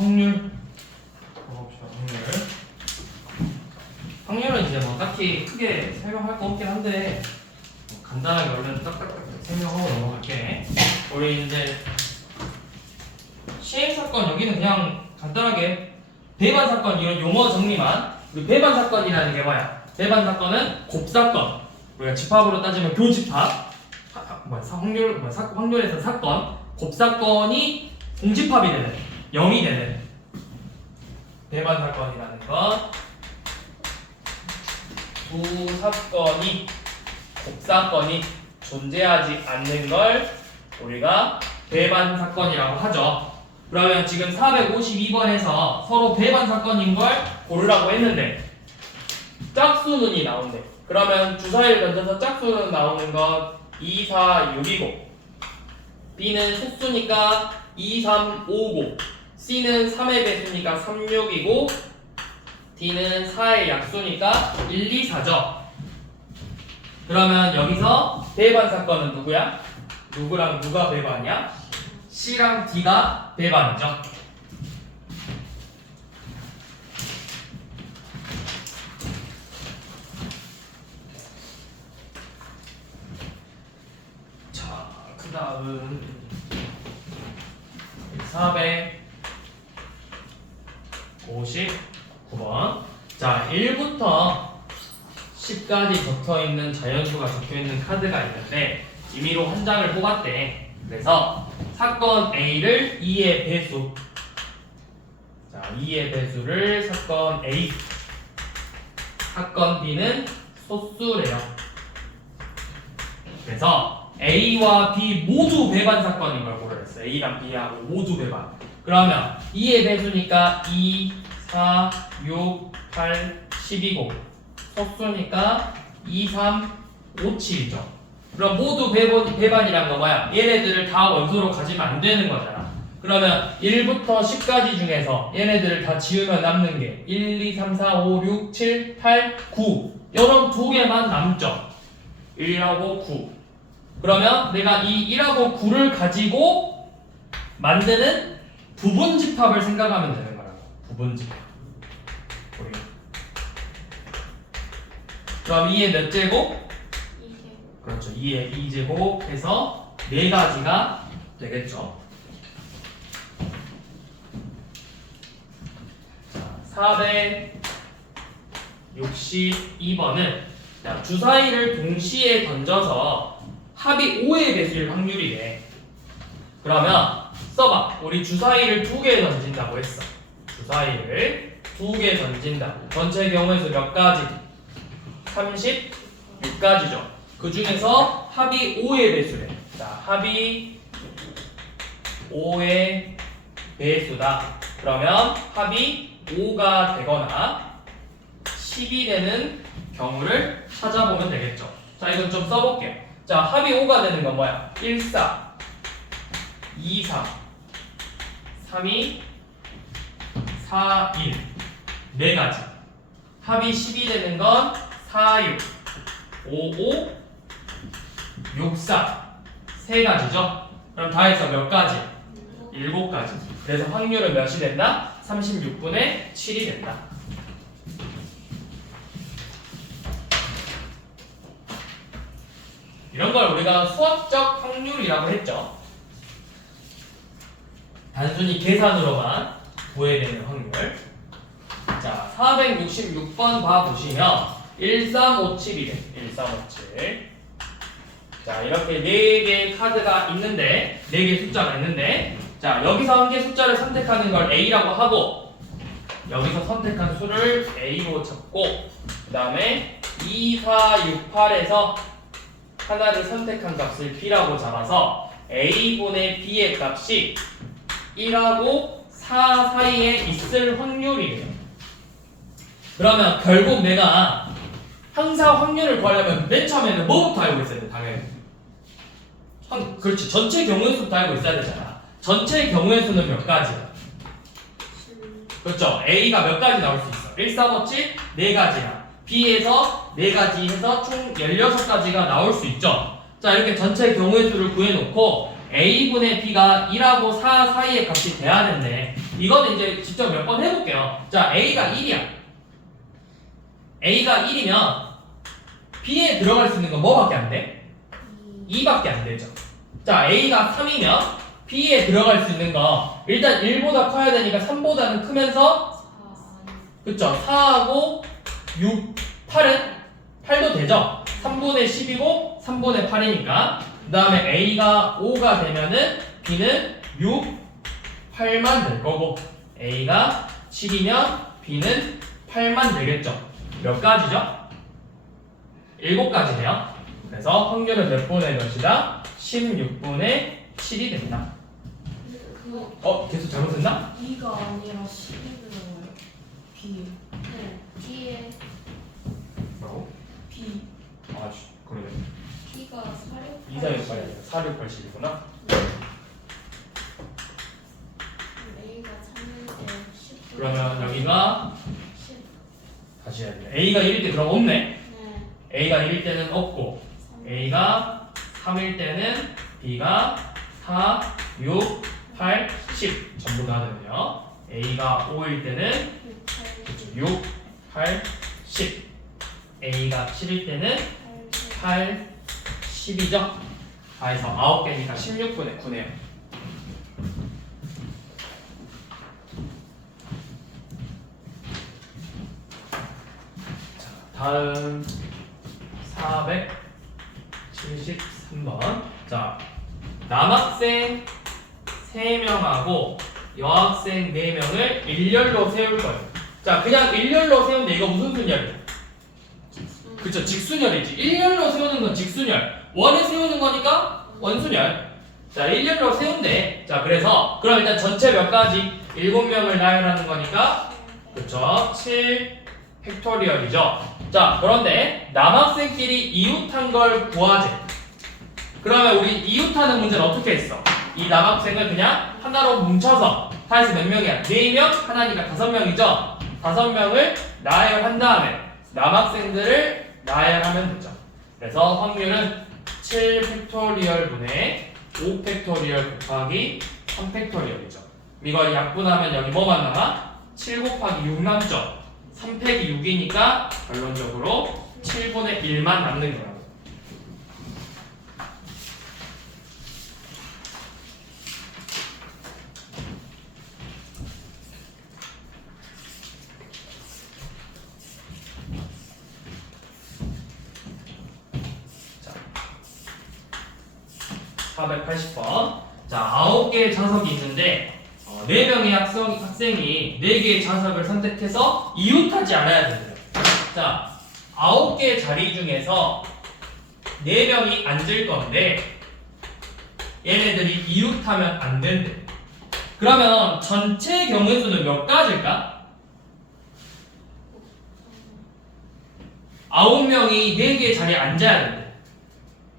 확률 봅시다. 확률은 이제 뭐 딱히 크게 설명할 거 없긴 한데 뭐 간단하게 얼른 딱딱딱 설명하고 넘어갈게. 우리 이제 시행 사건 여기는 그냥 간단하게 배반 사건 이런 용어 정리만. 우리 배반 사건이라는 게 뭐야? 배반 사건은 곱사건. 우리가 집합으로 따지면 교집합. 확률에서 사건. 곱사건이 공집합이 되는 0이 되는 배반 사건이라는 건 두 사건이 곱사건이 존재하지 않는 걸 우리가 배반 사건이라고 하죠. 그러면 지금 452번에서 서로 배반 사건인 걸 고르라고 했는데 짝수는이 나온대. 그러면 주사위를 던져서 짝수는 나오는 건 2, 4, 6이고 B는 속수니까 2, 3, 5고 C는 3의 배수니까 3, 6이고 D는 4의 약수니까 1, 2, 4죠. 그러면 여기서 배반 사건은 누구야? 누구랑 누가 배반이야? C랑 D가 배반이죠. 자, 그 다음은 459번. 자, 1부터 10까지 적혀있는 자연수가 적혀있는 카드가 있는데 임의로 한 장을 뽑았대. 그래서 사건 A를 2의 배수, 자 2의 배수를 사건 A, 사건 B는 소수래요. 그래서 A와 B 모두 배반 사건인 걸 고르랬어요. A랑 B하고 모두 배반. 그러면 2의 배수니까 2, 4, 6, 8, 10이고 소수니까 2, 3, 5, 7이죠. 그럼 모두 배반이란 건 뭐야? 얘네들을 다 원소로 가지면 안 되는 거잖아. 그러면 1부터 10까지 중에서 얘네들을 다 지우면 남는 게 1, 2, 3, 4, 5, 6, 7, 8, 9 이런 두 개만 남죠. 1하고 9. 그러면 내가 이 1하고 9를 가지고 만드는 부분집합을 생각하면 되는 거라고. 부분집합. 그럼 2의 몇 제곱? 2제곱. 그렇죠. 2의 2제곱 해서 4가지가 되겠죠. 자, 462번은 주사위를 동시에 던져서 합이 5의 배수일 확률이래. 그러면 써봐. 우리 주사위를 2개 던진다고 했어. 주사위를 2개 던진다고. 전체 경우에서 몇 가지? 36가지죠. 그 중에서 합이 5의 배수래. 자, 합이 5의 배수다. 그러면 합이 5가 되거나 10이 되는 경우를 찾아보면 되겠죠. 자, 이건 좀 써볼게요. 자, 합이 5가 되는 건 뭐야? 1, 4, 2, 3, 3, 2, 4, 1. 4가지. 합이 10이 되는 건 4, 6, 5, 5, 6, 4. 3가지죠? 그럼 다 해서 몇 가지? 7가지. 그래서 확률은 몇이 된다? 36분의 7이 된다. 이런 걸 우리가 수학적 확률이라고 했죠. 단순히 계산으로만 구해내는 확률. 자, 466번 봐보시면 1357이래. 1357. 자, 이렇게 4개의 카드가 있는데 4개의 숫자가 있는데 자, 여기서 한 개의 숫자를 선택하는 걸 A라고 하고 여기서 선택한 수를 A로 잡고 그 다음에 2, 4, 6, 8에서 하나를 선택한 값을 B라고 잡아서 A분의 B의 값이 1하고 4 사이에 있을 확률이에요. 그러면 결국 내가 항상 확률을 구하려면 맨 처음에는 뭐부터 알고 있어야 돼? 당연히 그렇지. 전체 경우의 수부터 알고 있어야 되잖아. 전체 경우의 수는 몇 가지야? 그렇죠. A가 몇 가지 나올 수 있어? 1, 4, 5, 7, 4가지야. B에서 4가지 해서 총 16가지가 나올 수 있죠. 자, 이렇게 전체 경우의 수를 구해놓고 A분의 B가 1하고 4 사이의 값이 돼야 된대. 이거는 이제 직접 몇 번 해볼게요. 자, A가 1이야. A가 1이면 B에 들어갈 수 있는 건 뭐밖에 안 돼? 2밖에 안 되죠. 자, A가 3이면 B에 들어갈 수 있는 거 일단 1보다 커야 되니까 3보다는 크면서 그쵸? 4하고 6, 8은 8도 되죠? 3분의 10이고 3분의 8이니까 그 다음에 A가 5가 되면은 B는 6, 8만 될 거고 A가 7이면 B는 8만 되겠죠. 몇 가지죠? 7가지네요. 그래서 확률은 몇 분의 몇이다? 16분의 7이 된다. 계속 잘못했나? 2가 아니라 10이 들어가요. B. 네, B에 뭐라고? B. 아, 그러네. B가 468. 2, 4, 6, 8이 아니라 4, 6, 8, 10이구나. A가 3일 때 10. 그러면 여기가 10. 다시 해야 돼. A가 1일 때 그럼 없네. 네. A가 1일 때는 없고 3. A가 3일 때는 B가 4, 6, 8, 10 전부 다 되네요. A가 5일 때는 6, 8, 10 A가 7일 때는 8, 10이죠. 다 해서 9개니까 16분의 9네요. 다음 473번. 자, 남학생 3명하고 여학생 4명을 일렬로 세울 거예요. 자, 그냥 일렬로 세우는데 이거 무슨 순열이에요? 그쵸, 직순열이지. 일렬로 세우는 건 직순열. 원에 세우는 거니까 원순열. 자, 일렬로 세운대. 자, 그럼 일단 전체 몇 가지? 7명을 나열하는 거니까 그쵸, 7 팩토리얼이죠. 자, 그런데 남학생끼리 이웃한 걸 구하재. 그러면 우리 이웃하는 문제는 어떻게 했어? 이 남학생을 그냥 하나로 뭉쳐서 다해서 몇 명이야? 4명? 하나니까 5명이죠? 5명을 나열한 다음에 남학생들을 나열하면 되죠. 그래서 확률은 7 팩토리얼 분의 5 팩토리얼 곱하기 3 팩토리얼이죠. 이걸 약분하면 여기 뭐만 남아? 7 곱하기 6 남죠? 3 팩이 6이니까 결론적으로 7분의 1만 남는 거라고. 자, 480번. 자, 9개의 좌석이 있는데 4명의 학생이 4개의 좌석을 선택해서 이웃하지 않아야 됩니다. 자, 9개의 자리 중에서 4명이 앉을 건데 얘네들이 이웃하면 안 된대. 그러면 전체 경우의 수는 몇 가지일까? 9명이 4개의 자리에 앉아야 된대.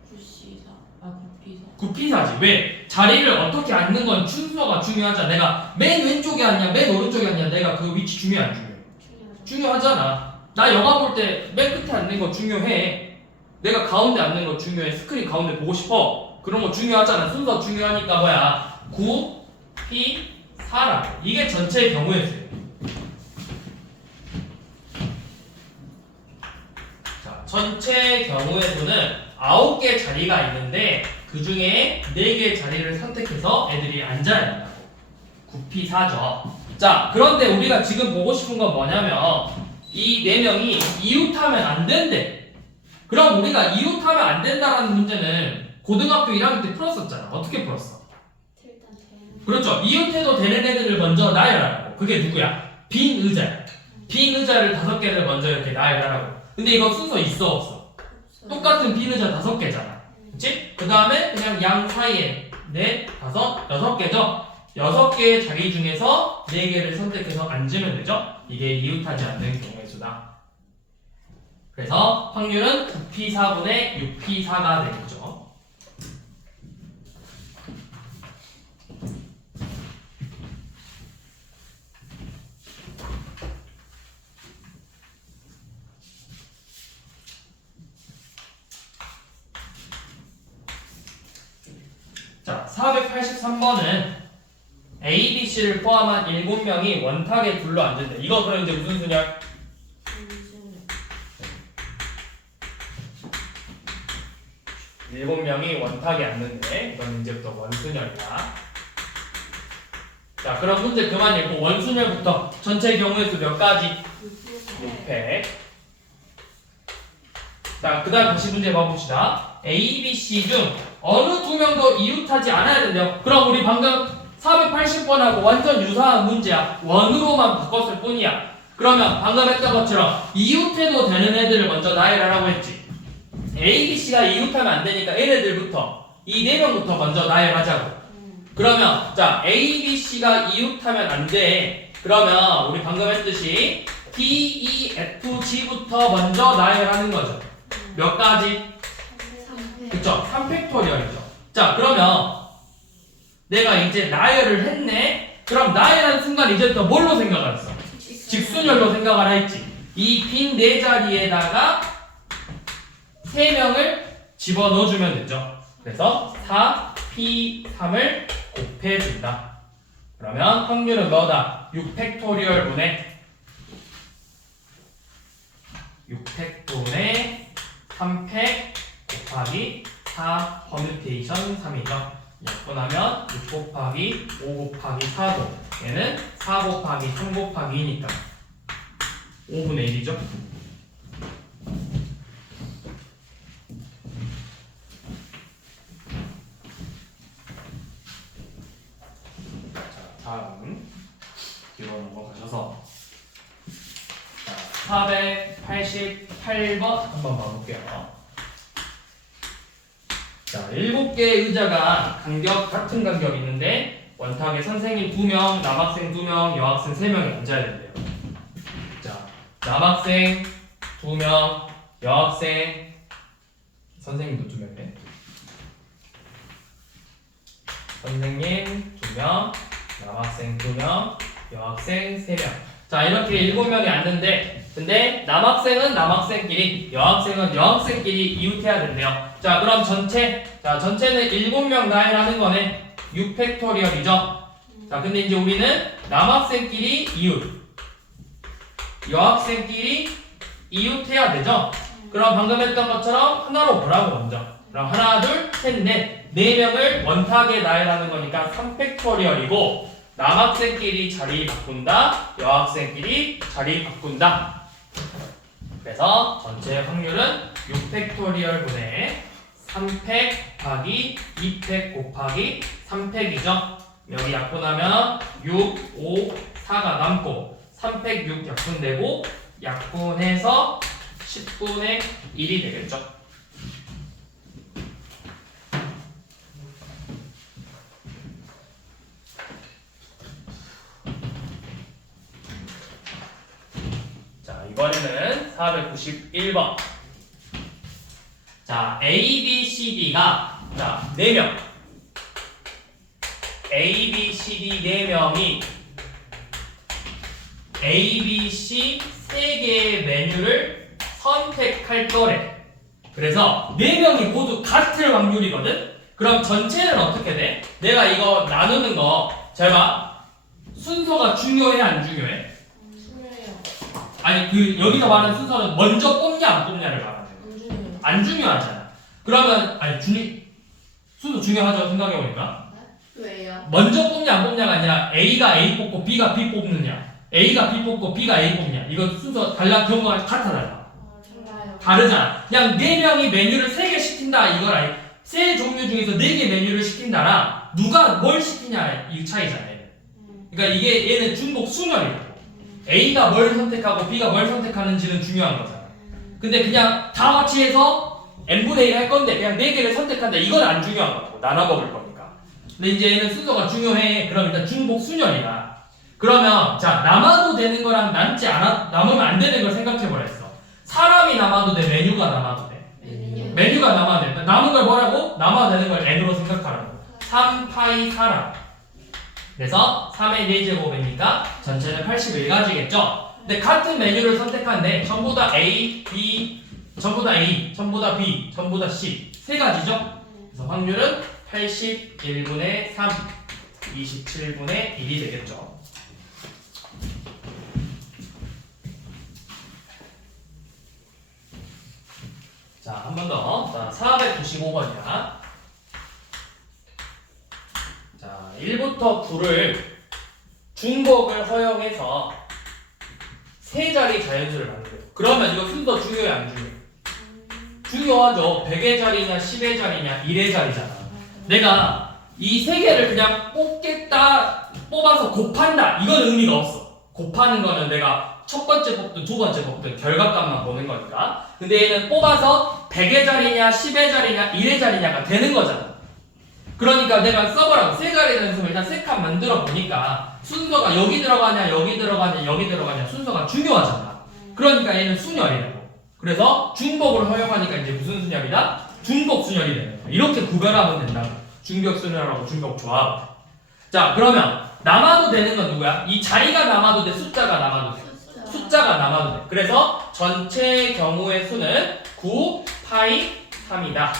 구시사. 아, 구피사. 구피사지. 왜? 자리를 어떻게 앉는 건 순서가 중요하잖아. 내가 맨 왼쪽에 앉냐, 맨 오른쪽에 앉냐, 내가 그 위치 중요해, 안 중요해? 중요하잖아. 나 영화 볼 때 맨 끝에 앉는 거 중요해. 내가 가운데 앉는 거 중요해. 스크린 가운데 보고 싶어. 그런 거 중요하잖아. 순서 중요하니까 뭐야? 9, P, 4라. 이게 전체의 경우의 수예요. 자, 전체 경우의 수는 9개 자리가 있는데 그 중에 4개의 자리를 선택해서 애들이 앉아야 된다고. 9P 4죠. 자, 그런데 우리가 지금 보고 싶은 건 뭐냐면 이 4명이 이웃하면 안 된대. 그럼 우리가 이웃하면 안 된다라는 문제는 고등학교 1학년 때 풀었었잖아. 어떻게 풀었어? 일단 되는. 그렇죠. 이웃해도 되는 애들을 먼저 나열하라고. 그게 누구야? 빈 의자야. 빈 의자를 5개를 먼저 이렇게 나열하라고. 근데 이거 순서 있어 없어? 똑같은 빈 의자 5개잖아. 그치? 그 다음에 그냥 양 사이에 4, 5, 6개죠? 6개의 자리 중에서 4개를 선택해서 앉으면 되죠? 이게 이웃하지 않는 경우의 수다. 그래서 확률은 9P 4분의 6P 4가 되겠죠. 자, 483번은 A, B, C를 포함한 7명이 원탁에 둘러앉는다. 이거 그럼 이제 무슨 순열? 원순열. 7명이 원탁에 앉는데 이건 이제부터 원순열이야. 자, 그럼 문제 그만 읽고 원순열부터 전체 경우의 수 몇 가지? 600. 자, 그 다음 다시 문제 봐봅시다. A, B, C 중 어느 두 명도 이웃하지 않아야 된대요. 그럼 우리 방금 480번하고 완전 유사한 문제야. 원으로만 바꿨을 뿐이야. 그러면 방금 했던 것처럼 이웃해도 되는 애들을 먼저 나열하라고 했지. A, B, C가 이웃하면 안 되니까 얘네들부터 이 4명부터 먼저 나열하자고. 그러면 자 A, B, C가 이웃하면 안 돼. 그러면 우리 방금 했듯이 D, E, F, G부터 먼저 나열하는 거죠. 몇 가지? 그쵸? 3팩토리얼이죠. 자, 그러면 내가 이제 나열을 했네? 그럼 나열한 순간 이제부터 뭘로 생각을 했어? 직순열로 생각을 했지. 이 빈 4자리에다가 3명을 집어넣어주면 되죠. 그래서 4P3을 곱해준다. 그러면 확률은 뭐다? 6팩토리얼 분의 6팩분의 3팩 곱하기 4 퍼뮤테이션 3이죠. 약분하면 6 곱하기 5 곱하기 4고 얘는 4 곱하기 3 곱하기 2니까 5분의 1이죠. 자, 다음 뒤로 넘어가셔서 488번 한번 봐볼게요. 자, 7개의 의자가 같은 간격이 있는데 원탁에 선생님 2명, 남학생 2명, 여학생 3명이 앉아야 된대요. 자, 남학생 2명, 여학생 선생님도 2명이네. 선생님 2명, 남학생 2명, 여학생 3명. 자, 이렇게 7명이 앉는데 근데 남학생은 남학생끼리, 여학생은 여학생끼리 이웃해야 된대요. 자, 그럼 전체는 7명 나열하는 거네. 6팩토리얼이죠. 자, 근데 이제 우리는 남학생끼리 이웃, 여학생끼리 이웃해야 되죠. 그럼 방금 했던 것처럼 하나로 보라고 먼저. 그럼 하나, 둘, 셋, 넷 4명을 원탁에 나열하는 거니까 3팩토리얼이고 남학생끼리 자리 바꾼다, 여학생끼리 자리 바꾼다. 그래서 전체 확률은 6팩토리얼 분의 3팩 곱하기 2팩 곱하기 3팩이죠. 여기 약분하면 6, 5, 4가 남고 3팩 6 약분되고 약분해서 10분의 1이 되겠죠. 자, 이번에는 491번. 자, A, B, C, D가 자, 4명. A, B, C, D 4명이 A, B, C 3개의 메뉴를 선택할 거래. 그래서 4명이 모두 같을 확률이거든? 그럼 전체는 어떻게 돼? 내가 이거 나누는 거 잘 봐. 순서가 중요해 안 중요해? 중요해요. 아니 여기서 말하는 순서는 먼저 뽑냐 안 뽑냐를 말하는 거야. 안 중요해요. 안 중요하잖아. 그러면 순서 중요하죠 생각해보니까. 왜요? 먼저 뽑냐 안 뽑냐가 아니라 A가 A 뽑고 B가 B 뽑느냐, A가 B 뽑고 B가 A 뽑냐, 이거 순서 경우가 같아 달라. 달라요. 다르잖아. 그냥 4명이 메뉴를 3개 시킨다 이걸 아니. 세 종류 중에서 4개 메뉴를 시킨다랑 누가 뭘 시키냐 이 차이잖아. 그러니까 이게 얘는 중복 순열이라고. A가 뭘 선택하고 B가 뭘 선택하는지는 중요한 거잖아. 근데 그냥 다 같이 해서 n분의 1 할 건데 그냥 4개를 선택한다 이건 안 중요한 거고 나눠 먹을 거니까. 근데 이제 얘는 순서가 중요해. 그럼 일단 중복 순열이다. 그러면 자 남아도 되는 거랑 남으면 안 되는 걸 생각해보라 했어. 사람이 남아도 돼, 메뉴가 남아도 돼. 메뉴가 남아도 돼. 남은 걸 뭐라고? 남아도 되는 걸 n으로 생각하라고. 3파이 4라. 그래서 3의 4제곱이니까 전체는 81가지겠죠? 근데 같은 메뉴를 선택한데 전부 다 A, B, 전부 다 A, 전부 다 B, 전부 다 C 3가지죠? 그래서 확률은 81분의 3 27분의 1이 되겠죠. 자, 한 번 더. 자, 495번이야. 자, 1부터 9를 중복을 허용해서 세 자리 자연수를 만들어요. 그러면 이거 순서 중요해, 안 중요해? 중요하죠. 100의 자리냐, 10의 자리냐, 1의 자리잖아. 내가 이 세 개를 그냥 뽑아서 곱한다. 이건 의미가 없어. 곱하는 거는 내가 첫 번째 뽑든 두 번째 뽑든 결과값만 보는 거니까. 근데 얘는 뽑아서 100의 자리냐, 10의 자리냐, 1의 자리냐가 되는 거잖아. 그러니까 내가 써보라고. 세 자리 연습을 일단 세 칸 만들어 보니까 순서가 여기 들어가냐, 여기 들어가냐, 여기 들어가냐 순서가 중요하잖아. 그러니까 얘는 순열이라고. 그래서 중복을 허용하니까 이제 무슨 순열이다? 중복 순열이 되는 거야. 이렇게 구별하면 된다고. 중복 순열하고 중복 조합. 자, 그러면 남아도 되는 건 누구야? 이 자리가 남아도 돼, 숫자가 남아도 돼. 숫자가 남아도 돼. 그래서 전체 경우의 수는 9 파이 3이다.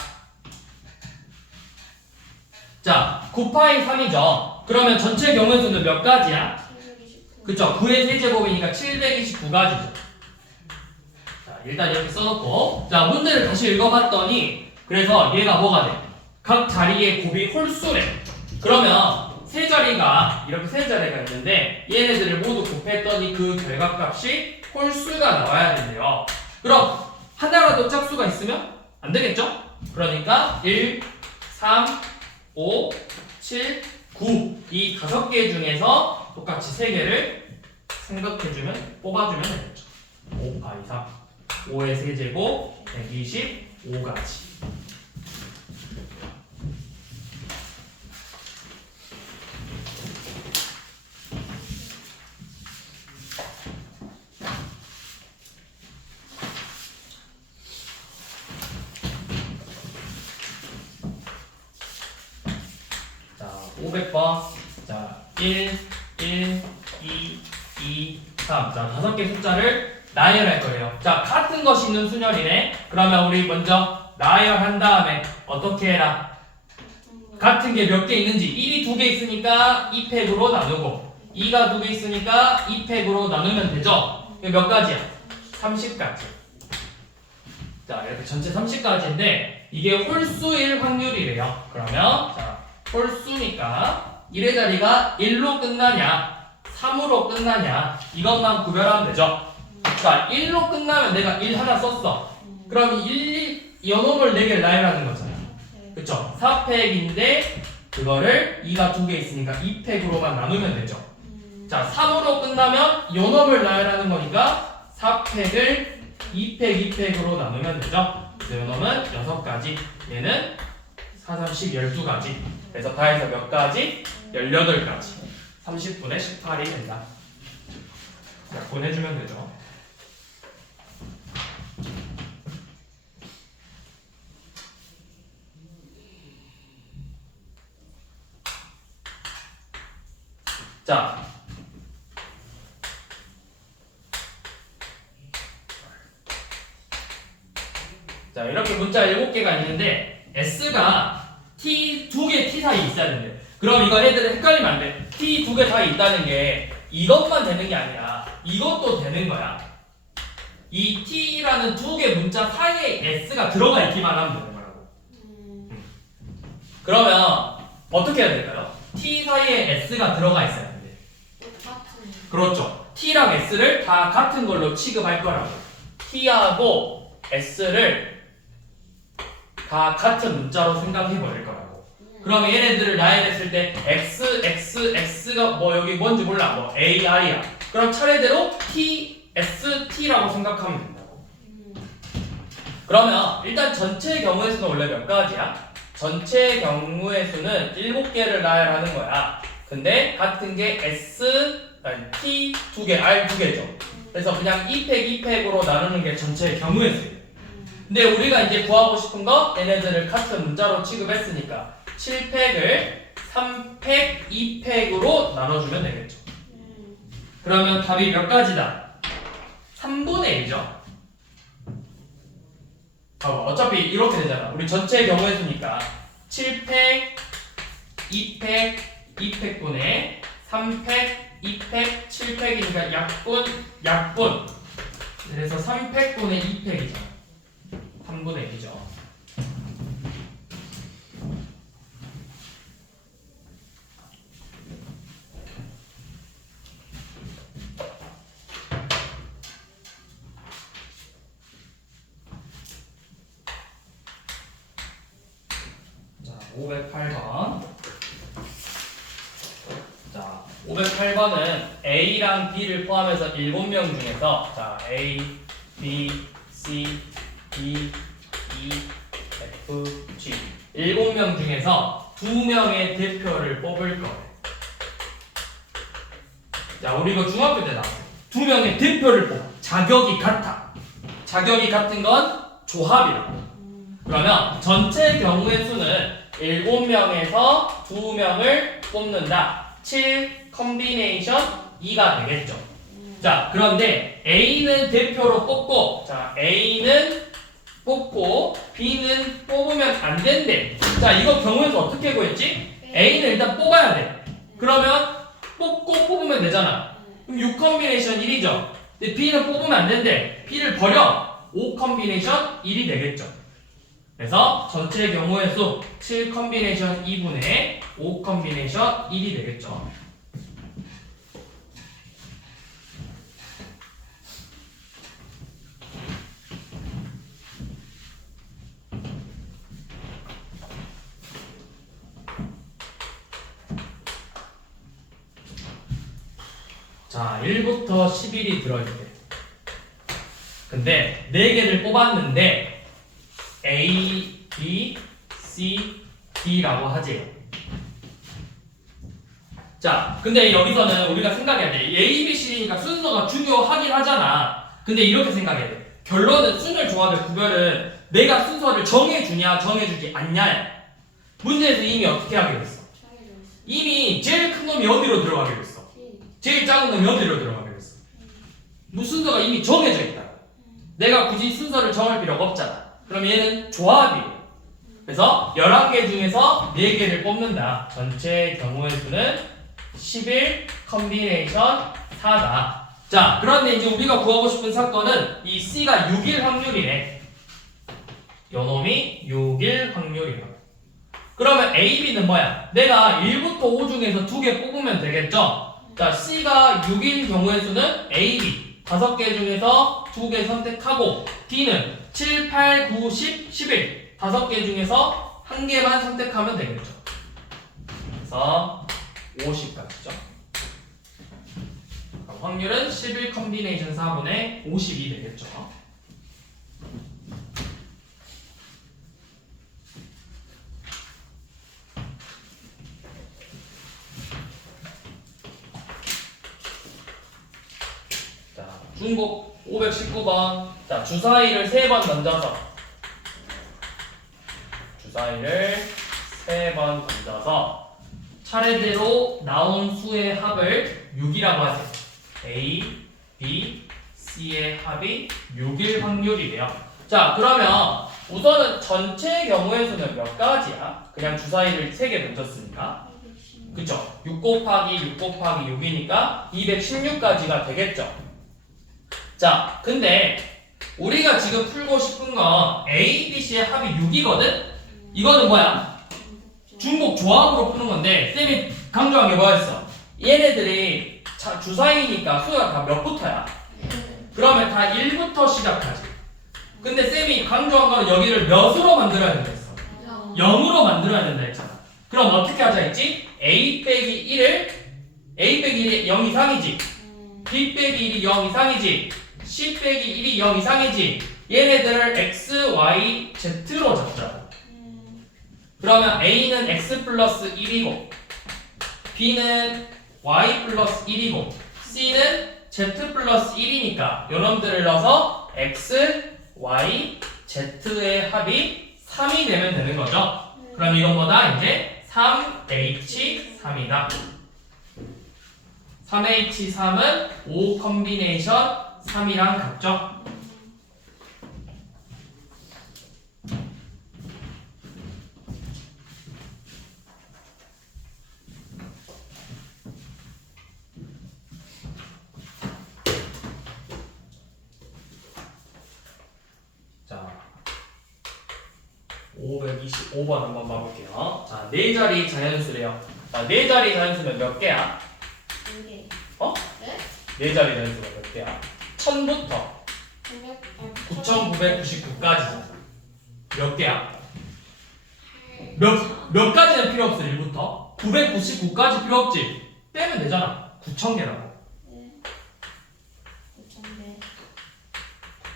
자, 9 파이 3이죠. 그러면 전체 경우의 수는 몇 가지야? 729. 그쵸? 9의 세제곱이니까 729가지죠. 자, 일단 이렇게 써놓고. 자, 문제를 다시 읽어봤더니, 그래서 얘가 뭐가 돼? 각 자리의 곱이 홀수래. 그러면 세 자리가, 이렇게 세 자리가 있는데, 얘네들을 모두 곱했더니 그 결과값이 홀수가 나와야 된대요. 그럼, 하나라도 짝수가 있으면 안 되겠죠? 그러니까 1, 3, 5, 7, 9. 이 5개 중에서 똑같이 3개를 생각해주면, 뽑아주면 되겠죠. 5 파이 3. 5의 세제곱 125가지. 자, 500번. 자, 1, 1, 2, 2, 3. 자, 5개 숫자를 나열할 거예요. 자, 같은 것이 있는 순열이네. 그러면 우리 먼저 나열한 다음에 어떻게 해라? 같은 게 몇 개 있는지. 1이 2개 있으니까 2팩으로 나누고 2가 2개 있으니까 2팩으로 나누면 되죠? 이게 몇 가지야? 30가지. 자, 이렇게 전체 30가지인데 이게 홀수일 확률이래요. 그러면 자, 홀수니까 1의 자리가 1로 끝나냐 3으로 끝나냐 이것만 구별하면 되죠. 자, 1로 끝나면 내가 1 하나 썼어. 그럼 1, 연홈을 4개를 나열하는 거잖아. 그쵸? 4팩인데 그거를 2가 2개 있으니까 2팩으로만 나누면 되죠. 자, 3으로 끝나면 연홈을 나열하는 거니까 4팩을 2팩, 2팩으로 나누면 되죠. 그래서 연홈은 6가지. 얘는 4, 3, 10, 12가지. 그래서 다 해서 몇 가지? 18가지. 30분의 18이 된다. 자, 보내주면 되죠. 자, 자, 이렇게 문자 7개가 있는데 S가 T 2개 T 사이에 있어야 된대. 그럼 이거 애들 헷갈리면 안 돼. T 2개 사이에 있다는 게 이것만 되는 게 아니라 이것도 되는 거야. 이 T라는 2개 문자 사이에 S가 들어가 있기만 하면 되는 거라고. 그러면 어떻게 해야 될까요? T 사이에 S가 들어가 있어야 돼. 똑같은. 그렇죠. T랑 S를 다 같은 걸로 취급할 거라고. T하고 S를 다 같은 문자로 생각해 버릴 거라고. 그러면 얘네들을 나열했을 때 X, X, X가 뭐 여기 뭔지 몰라. 뭐 A, I야. 그럼 차례대로 T, S, T라고 생각하면 된다고. 그러면 일단 전체 경우의 수는 원래 몇 가지야? 전체 경우의 수는 7개를 나열하는 거야. 근데 같은 게 S, 아니 T 2개, R 2개죠. 그래서 그냥 2팩, 2팩으로 나누는 게 전체 경우의 수예요. 근데 우리가 이제 구하고 싶은 거 얘네들을 같은 문자로 취급했으니까 7팩을 3팩, 2팩으로 나눠주면 되겠죠. 그러면 답이 몇 가지다? 3분의 1이죠. 어차피 이렇게 되잖아. 우리 전체 경우의 수니까 7팩, 2팩, 2팩분의 3팩, 2팩, 7팩이니까 약분. 그래서 3팩분의 2팩이죠. 3분의 2죠. 자, 508번. 자, 508번은 A랑 B를 포함해서 7명 중에서 자, A, B, C, D, E, F, G 7명 중에서 2명의 대표를 뽑을 거예요. 자, 우리 이거 중학교 때 나왔어요. 2명의 대표를 뽑아. 자격이 같아. 자격이 같은 건 조합이라고. 그러면 전체 경우의 수는 7명에서 2명을 뽑는다. 7 컴비네이션 2가 되겠죠. 자, 그런데 A는 대표로 뽑고, 자, A는 뽑고, B는 뽑으면 안 된대. 자, 이거 경우에서 어떻게 구했지? A는 일단 뽑아야 돼. 그러면 뽑고 뽑으면 되잖아. 그럼 6 컴비네이션 1이죠. 근데 B는 뽑으면 안 된대. B를 버려. 5 컴비네이션 1이 되겠죠. 그래서 전체 경우의 수 7 컴비네이션 2분의 5 컴비네이션 1이 되겠죠. 자, 1부터 11이 들어있대. 근데 4개를 뽑았는데 A, B, C, D라고 하지. 자, 근데 여기서는 우리가 생각해야 돼. A, B, C니까 순서가 중요하긴 하잖아. 근데 이렇게 생각해야 돼. 결론은 순열 조합의 구별은 내가 순서를 정해주냐 정해주지 않냐야. 문제에서 이미 어떻게 하게 됐어? 이미 제일 큰 놈이 어디로 들어가게 됐어? 제일 작은 놈이 어디로 들어가게 됐어? 순서가 이미 정해져 있다. 내가 굳이 순서를 정할 필요가 없잖아. 그럼 얘는 조합이에요. 그래서 11개 중에서 4개를 뽑는다. 전체 경우의 수는 11 컴비네이션 4다. 자, 그런데 이제 우리가 구하고 싶은 사건은 이 C가 6일 확률이래. 요놈이 6일 확률이야. 그러면 A, B는 뭐야? 내가 1부터 5 중에서 2개 뽑으면 되겠죠? 자, C가 6인 경우의 수는 A, B 5개 중에서 2개 선택하고 D는 7, 8, 9, 10, 11 5개 중에서 1개만 선택하면 되겠죠. 그래서 50까지죠. 확률은 11 컴비네이션 4분의 50이 되겠죠. 자, 중복 519번. 자, 주사위를 3번 던져서 차례대로 나온 수의 합을 6이라고 하세요. A, B, C의 합이 6일 확률이래요. 자, 그러면 우선은 전체 경우의 수는 몇 가지야? 그냥 주사위를 3개 던졌으니까. 그쵸? 6 곱하기 6 곱하기 6이니까 216가지가 되겠죠. 자, 근데 우리가 지금 풀고 싶은 건 A, B, C의 합이 6이거든? 이거는 뭐야? 중복 조합으로 푸는 건데 쌤이 강조한 게 뭐였어? 얘네들이 주사위니까 수가 다 몇부터야? 그러면 다 1부터 시작하지. 근데 쌤이 강조한 거는 여기를 몇으로 만들어야 된다 했어? 0으로 만들어야 된다 했잖아. 그럼 어떻게 하자 했지? A 빼기 1이 0 이상이지. B 빼기 1이 0 이상이지. C 빼기 1이 0 이상이지. 얘네들을 X, Y, Z로 잡자. 그러면 A는 X 플러스 1이고 B는 Y 플러스 1이고 C는 Z 플러스 1이니까 요놈들을 넣어서 X, Y, Z의 합이 3이 되면 되는 거죠. 그럼 이것보다 이제 3H3이다. 3H3은 5 컴비네이션 3이랑 같죠. 525번 한번 봐볼게요. 자, 네 자리 자연수래요. 자, 네 자리 자연수는 몇 개야? 2개. 어? 네? 네 자리 자연수가 몇 개야? 1000부터 9999까지잖아. 몇 개야? 몇 가지는 필요 없어, 1부터? 999까지 필요 없지? 빼면 되잖아. 9000개라고. 네. 9,000개.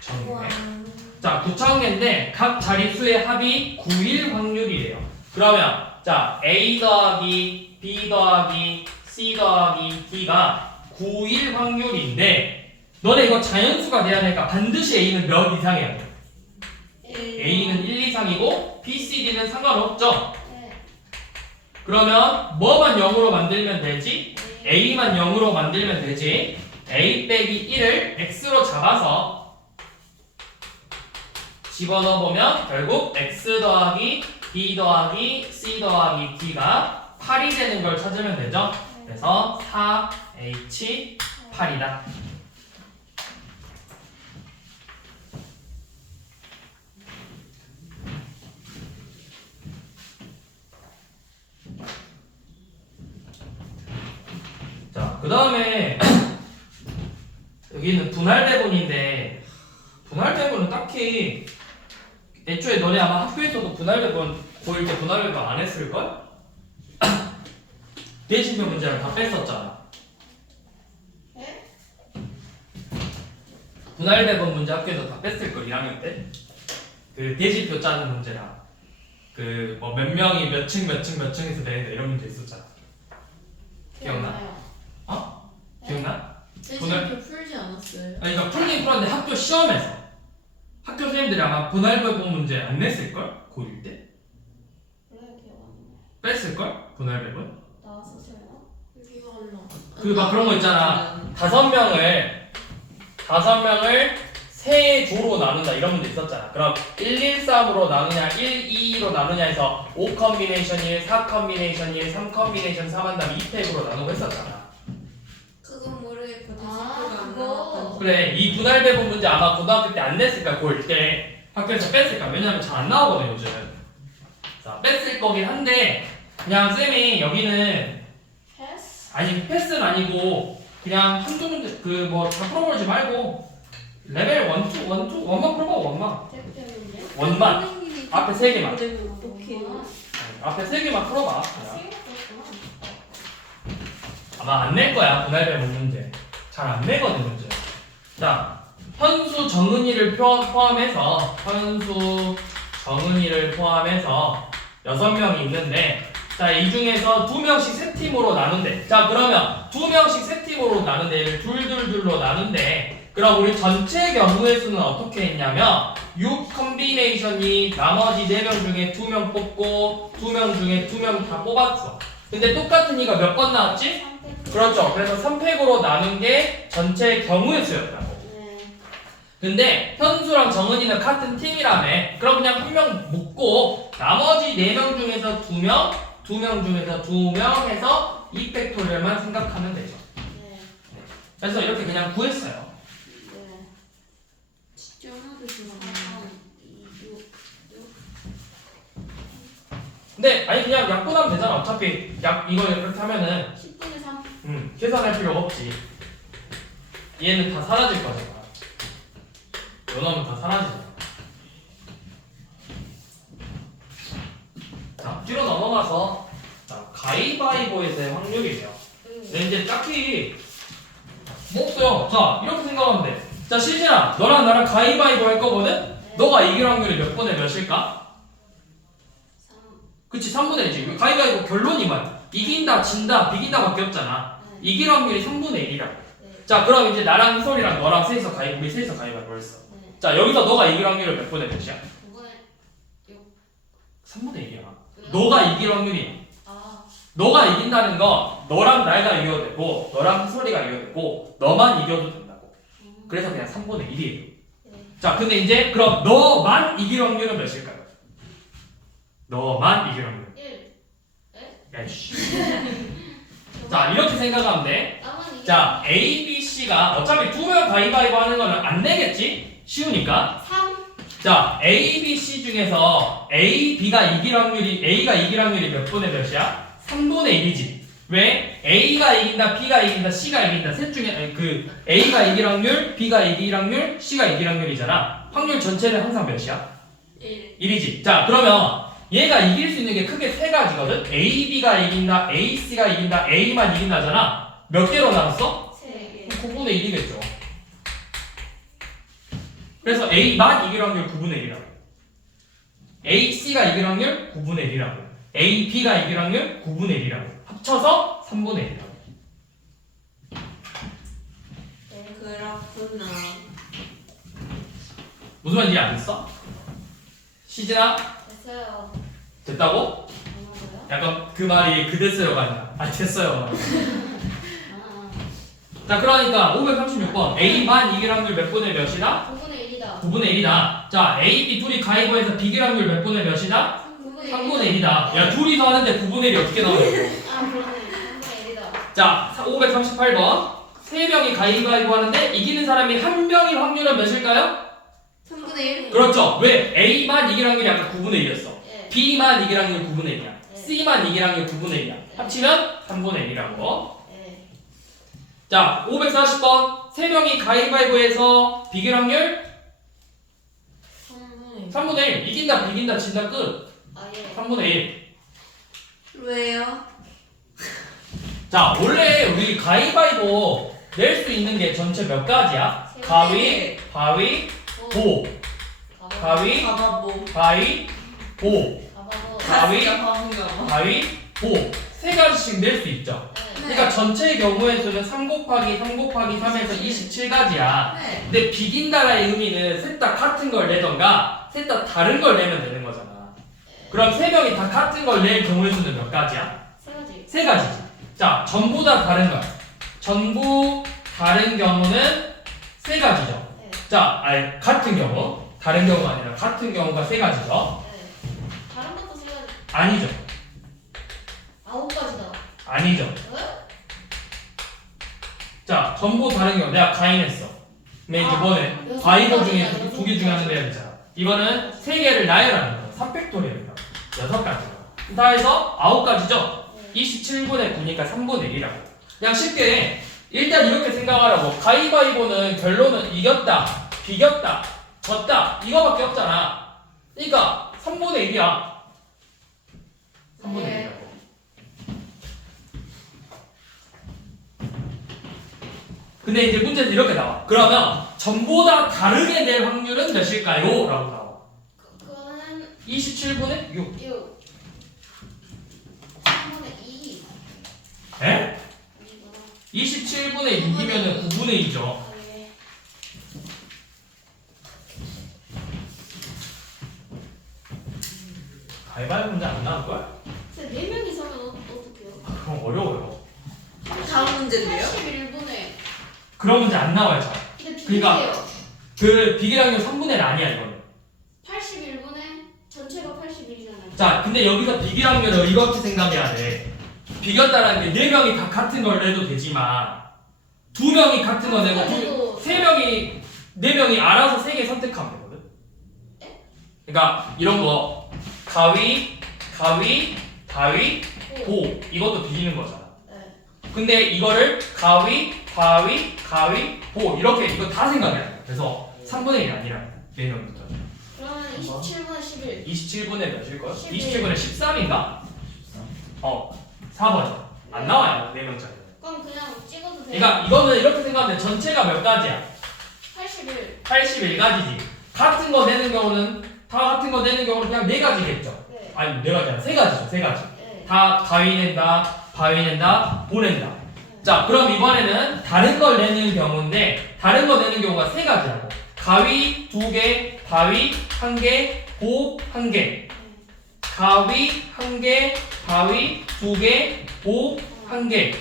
9000개. 자, 9000개인데 각 자릿수의 합이 9일 확률이래요. 그러면 자, A 더하기 B 더하기 C 더하기 D가 9일 확률인데 너네 이거 자연수가 돼야 되니까 반드시 A는 몇 이상이야 돼? A는 1 이상이고 B, C, D는 상관없죠? 네. 그러면 뭐만 0으로 만들면 되지? A만 0으로 만들면 되지? A 빼기 1을 X로 잡아서 집어넣어보면 결국 X 더하기 B 더하기 C 더하기 D가 8이 되는 걸 찾으면 되죠? 그래서 4H8이다. 자, 그 다음에 여기는 분할 배분인데 분할 배분은 딱히 애초에 너네 아마 학교에서도 분할 배분 고1 때 분할 배분 안 했을걸? 대신표 문제랑 다 뺐었잖아. 네? 분할 배분 문제 학교에서 다 뺐을걸 1학년 때. 그 대신표 짜는 문제랑 그 뭐 몇 명이 몇 층에서 내는다 이런 문제 있었잖아. 기억나? 어? 기억나? 대신표 풀지 않았어요. 아니 그러니까 풀긴 풀었는데 학교 시험에서 학교 선생님들이 아마 분할 배분 문제 안 냈을걸? 고1 때? 원래 기억 안 나요. 뺐을걸? 분할 배분? 나왔었어요? 기억 안 나. 그 막 그런 거 있잖아. 5명을 세 조로 나눈다 이런 문제 있었잖아. 그럼 113으로 나누냐 122로 나누냐 해서 5 컨비네이션 1, 4 컨비네이션 1, 3 컨비네이션 3 한 다음에 2팩으로 나누고 했었잖아. 그건 모르겠고 아, 대신표가 안 그거. 나왔던. 그래, 이 분할 배분 문제 아마 고등학교 때 안 냈을 거야. 고1 때 학교에서 뺐을 거야. 왜냐면 잘 안 나오거든 요즘. 자, 뺐을 거긴 한데 그냥 쌤이 여기는 패스? 아니 패스는 아니고 그냥 한두 문제 그 뭐 다 풀어보지 말고 레벨 1, 2, 원만 풀어봐. 원만 대표인데? 원만 앞에 세 개만 어떻게? 앞에 세 개만 풀어봐. 그냥. 생각했구나. 아마 안 낼 거야 분할 배분 문제. 잘 안 내거든 문제. 자, 현수 정은이를 포함해서 6명이 있는데 자, 이 중에서 2명씩 세 팀으로 나눈대. 자, 그러면 2명씩 세 팀으로 나눈대. 얘를 둘로 나눈대. 그럼 우리 전체 경우의 수는 어떻게 했냐면 6 컨비네이션이 나머지 4명 중에 2명 뽑고 2명 중에 2명 다 뽑았어. 근데 똑같은 이가 몇 번 나왔지? 그렇죠. 그래서 3팩으로 나눈 게 전체 경우의 수였다고. 네. 근데 현수랑 정은이는 같은 팀이라며. 그럼 그냥 한 명 묶고 나머지 4명 중에서 2명, 2명 중에서 2명 해서 2팩토리얼만 생각하면 되죠. 네. 그래서 이렇게 그냥 구했어요. 네. 진짜 하나도 기억 안 나. 6. 근데 아니 그냥 약분하면 되잖아. 어차피 이거 이렇게 하면은 10분의 3. 계산할 필요가 없지. 얘는 다 사라질 거잖아. 요놈은 다 사라지잖아. 자, 뒤로 넘어가서 자, 가위바위보에서의 확률이에요. 근데 이제 딱히 뭐 없어요. 자, 이렇게 생각하면 돼. 자, 시진아, 너랑 나랑 가위바위보 할 거거든? 네. 너가 이길 확률이 몇 분의 몇일까? 3. 그치, 3분의 1이지. 가위바위보 결론이만 이긴다, 진다, 비긴다밖에 없잖아. 네. 이길 확률이 3분의 1이라고. 네. 자, 그럼 이제 나랑 희솔이랑 너랑 우리 셋이서 가위바위보 했어. 네. 자, 여기서 너가 이길 확률은 몇 분의 몇이야? 9분의 3분의 1이야. 왜요? 너가 이길 확률이야. 아. 너가 이긴다는 거 너랑 나가 이겨도 되고 너랑 희솔이가 이겨도 되고 너만 이겨도 된다고. 그래서 그냥 3분의 1이에요. 네. 자, 근데 이제 그럼 너만 이길 확률은 몇일까요? 너만 이길 확률. 1. 야, 씨. 자, 이렇게 생각하면 돼. 나만 이게. 자, A, B, C가 어차피 2명 가위바위보 하는 거는 안 내겠지? 쉬우니까. 3. 자, A, B, C 중에서 A, B가 이길 확률이 A가 이길 확률이 몇 분의 몇이야? 3분의 1이지. 왜? A가 이긴다, B가 이긴다, C가 이긴다. 셋 중에 아니, 그 A가 이길 확률, B가 이길 확률, C가 이길 확률이잖아. 확률 전체는 항상 몇이야? 1. 1이지. 자, 그러면 얘가 이길 수 있는 게 크게 세 가지거든. A, B가 이긴다, A, C가 이긴다, A만 이긴다잖아. 몇 개로 나눴어? 3개. 9분의 1이겠죠. 그래서 A만 이길 확률 9분의 1이라고. A, C가 이길 확률 9분의 1이라고. A, B가 이길 확률 9분의 1이라고. 합쳐서 3분의 1이라고. 그렇구나. 무슨 말인지 알겠어? 시진아? 됐어요. 됐다고? 뭐라고요? 약간 그 말이 그 됐어요가 아니라 아 됐어요. 아, 자, 그러니까 536번 A만 이길 확률 몇 분의 몇이다? 9분의 1이다. 9분의 1이다. 자, A, B 둘이 가위바위보해서 비길 확률 몇 분의 몇이다? 3분의 1이다. 야, 둘이서 하는데 9분의 1이 어떻게 나오냐고. 아, 그러네. 3분의 1이다. 자, 538번. 세 명이 가위바위보 하는데 이기는 사람이 한 명일 확률은 몇일까요? 3분의 1. 그렇죠. 왜? A만 이길 확률이 아까 9분의 1이었어. 예. B만 이길 확률 9분의 1이야. 네. C만 이길 확률 9분의 1이야. 합치면 3분의 1이라고. 예. 자, 540번. 세 명이 가위바위보해서 비길 확률 3분의 3분의 1. 이긴다, 비긴다, 진다, 끝. 아, 예. 3분의 1. 1. 왜요? 자, 원래 우리 가위바위보 낼 수 있는 게 전체 몇 가지야? 가위, 바위, 보. 가위, 가바보. 바위, 보. 가바보. 가위, 바보인가 봐. 바위, 보. 세 가지씩 낼 수 있죠. 네. 그러니까 전체의 경우의 수는 3 곱하기 3 곱하기 3에서 27가지야. 네. 근데 비긴다라의 의미는 셋 다 같은 걸 내던가 셋 다 다른 걸 내면 되는 거잖아. 그럼 세 명이 다 같은 걸 낼 경우의 수는 몇 가지야? 세 가지. 세 가지지. 자, 전부 다 다른 거. 전부 다른 경우는 세 가지죠. 네. 자, 아니 같은 경우. 다른 경우가 아니라 같은 경우가 세 가지죠. 네. 다른 것도 세 가지. 아니죠. 9가지다. 아니죠. 왜? 자, 전부 다른 경우. 내가 가인했어. 근데 아, 이번에 여섯 바이보 가지가 중에 여섯 두 개 중에 하나 가지. 내야 되잖아. 이거는 세 개를 나열하는 거야. 3팩토리얼이다. 6가지가. 다 해서 9가지죠. 네. 27분의 9니까 3분의 1이라고. 그냥 쉽게 일단 이렇게 생각하라고. 가위바위보는 결론은 이겼다, 비겼다, 졌다 이거밖에 없잖아. 그러니까 3분의 1이야. 3분의 네. 1이라고. 근데 이제 문제는 이렇게 나와. 그러면 전보다 다르게 낼 확률은 몇일까요? 라고 나와. 그거는 27분의 6. 6. 3분의 2. 에? 아니구나. 27분의 6이면은 9분의 2죠. 아, 예. 가위바위보 문제 안 나올걸? 근데 4명 이상은 어떡해요? 그럼 어려워요. 다음 문제인데요? 81분에. 그런 문제 안 나와요, 잘. 근데 그러니까 비례해요. 그 비계량률 3분의 1 아니야, 이거는. 81분에 전체가 81이잖아요. 자, 근데 여기서 비계량률을 이렇게 생각해야 돼. 비겼다라는 게 4명이 다 같은 걸 내도 되지만 2명이 같은 거 내고 3명이 4명이 알아서 3개 선택하면 되거든. 그러니까 이런 거 가위, 가위, 바위, 보 이것도 비기는 거잖아. 네. 근데 이거를 가위, 바위, 가위, 보 이렇게 이거 다 생각해야 돼. 그래서 3분의 1이 아니라 4명부터. 그러면 27분에 11. 27분의 몇일까요? 11. 27분의 13인가? 4번이죠. 안 나와요, 4명짜리. 그럼 그냥 찍어도 돼요? 그러니까 이거는 이렇게 생각하면 전체가 몇 가지야? 81. 81가지지. 같은 거 내는 경우는 다 같은 거 내는 경우는 그냥 4가지겠죠. 네. 아니 4가지 아니라 3가지죠. 3가지. 네. 다 가위 낸다, 바위 낸다, 보 낸다. 자, 그럼 이번에는 다른 걸 내는 경우인데 다른 거 내는 경우가 3가지라고. 가위 2개, 바위 1개, 보 1개. 가위 1개, 바위 2개, 보 1개.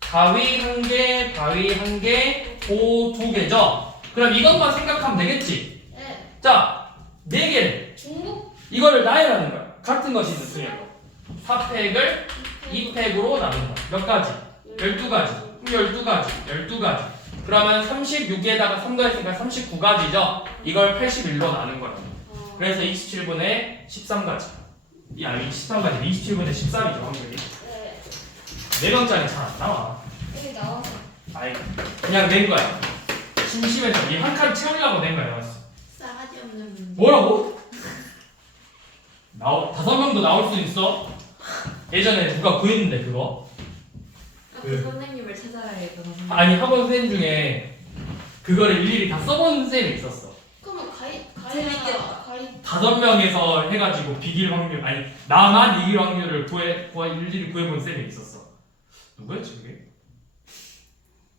가위 1개, 바위 1개, 보 2개죠. 그럼 이것만 생각하면 되겠지. 네. 자, 4개를 중국 이거를 나열하는 거야. 같은 것이 있는 순위로 4팩을 2팩으로 나눈다. 몇 가지? 12가지. 그럼 12가지, 12가지. 그러면 36에다가 3 더했으니까 39가지죠? 이걸 81로 나눈 거예요. 그래서 27분의 13가지. 아니 13가지, 27분의 13이죠, 확률이. 네. 4명짜리 잘 안 나와. 여기 나와서. 아이, 그냥 낸 거야. 심심해서 이 한 칸 채우려고 낸 거야. 싸가지 없는 분. 뭐라고? 5명도 나올 수 있어? 예전에 누가 구했는데 그거? 그 선생님을 찾아야겠다. 아니 학원 선생님 중에 그거를 일일이 다 써본 쌤이 있었어. 그러면 재밌겠다. 가입 5명에서 해가지고 비길 확률, 아니 나만 이길 확률을 일일이 구해본 쌤이 있었어. 누구였지 그게?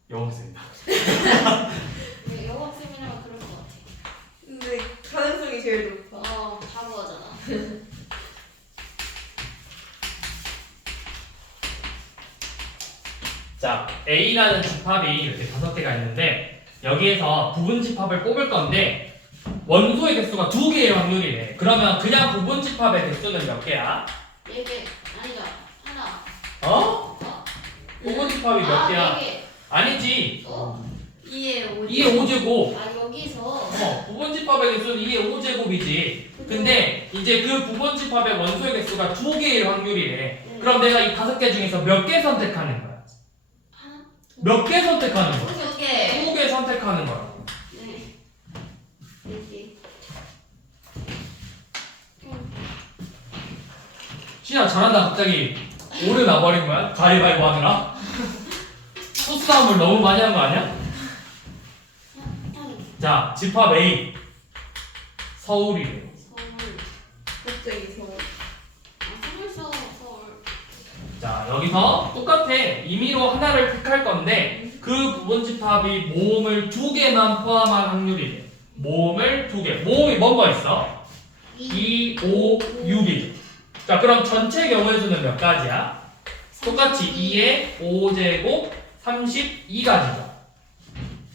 영어쌤이다. 네, 영어쌤이라면 그럴 것 같아. 근데 가능성이 제일 높아. 바보하잖아. 자, A라는 집합이 이렇게 5개가 있는데 여기에서 부분 집합을 뽑을 건데 원소의 개수가 2개의 확률이래. 그러면 그냥 부분 집합의 개수는 몇 개야? 4개 아니다. 하나. 어? 부분 집합이 몇 개야? 4개. 아니지. 2의 5. 2의 5제곱. 여기서 부분 집합의 개수는 2의 5제곱이지. 근데 이제 그 부분 집합의 원소의 개수가 2개일 확률이래. 그럼 내가 이 5개 중에서 몇 개 선택하는 거야? 하나. 몇 개 선택하는 거야? 2개. 2개 선택하는 거야. 네. 4개. 신아 잘한다. 갑자기 오류 나버린 거야? 가위바위보 하느라? 소싸움을 너무 많이 한 거 아니야? 자, 집합 A 서울이래요. 서울. 갑자기 서울. 서울. 자, 여기서 똑같아. 임의로 하나를 택할 건데 그 부분 집합이 모음을 2개만 포함한 확률이래. 모음을 2개. 모음이 뭔가 있어? 2, 5, 6이죠. 자, 그럼 전체 경우의 수는 몇 가지야? 똑같이 2의 5제곱 32가지죠.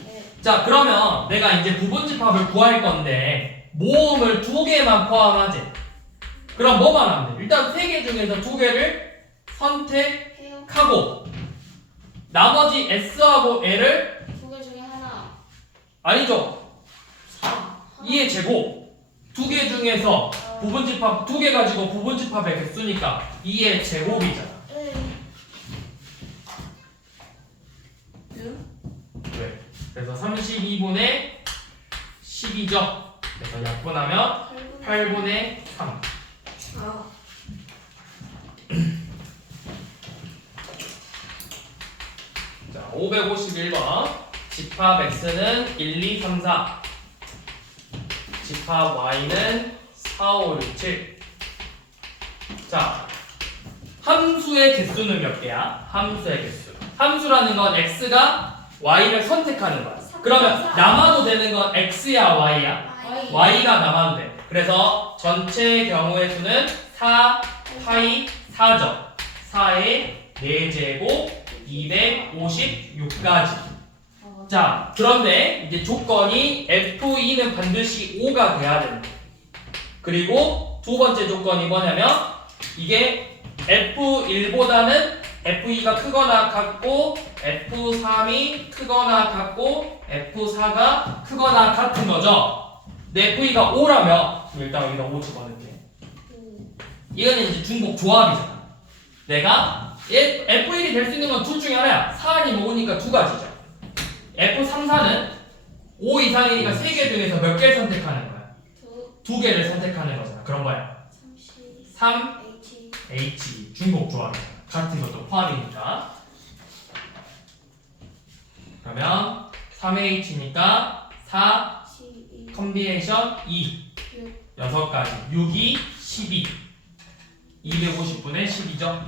네. 자, 그러면 내가 이제 부분 집합을 구할 건데 모음을 2개만 포함하지. 그럼 뭐만 하면 돼? 일단 3개 중에서 2개를 해요. 선택하고 나머지 S하고 L을 2개 중에 하나. 아니죠. 2의 제곱 2개 중에서 부분 집합 2개 가지고 부분 집합의 개수니까 2의 제곱이잖아. 네. 왜? 그래서 32분의 10이죠. 그래서 약분하면 8분의 3. 아. 자, 551번. 집합 X는 1, 2, 3, 4. 집합 Y는 4, 5, 6, 7. 자, 함수의 개수는 몇 개야? 함수의 개수. 함수라는 건 X가 Y를 선택하는 거야. 그러면 남아도 되는 건 X야, Y야? Y가 남아도 돼. 그래서 전체 경우의 수는 4, 파이 4죠. 4의 4제곱 256까지. 자, 그런데 이제 조건이 F2는 반드시 5가 돼야 된다. 그리고 두 번째 조건이 뭐냐면 이게 F1보다는 F2가 크거나 같고 F3이 크거나 같고 F4가 크거나 같은 거죠. 내 F2가 5라면 일단 여기다 5 집어넣을게. 이거는 이제 중복 조합이잖아. 내가 F1이 될 수 있는 건 둘 중에 하나야. 4 아니면 5니까 두 가지죠. F3, 4는 5 이상이니까 3개 중에서 몇 개를 선택하는 거야? 2개를 선택하는 거잖아. 그런 거야. 3, H 중복 조합이잖아. 같은 것도 포함이니까. 그러면 3H니까 4 컴비네이션 2 6가지 6이 12 250분의 10이죠.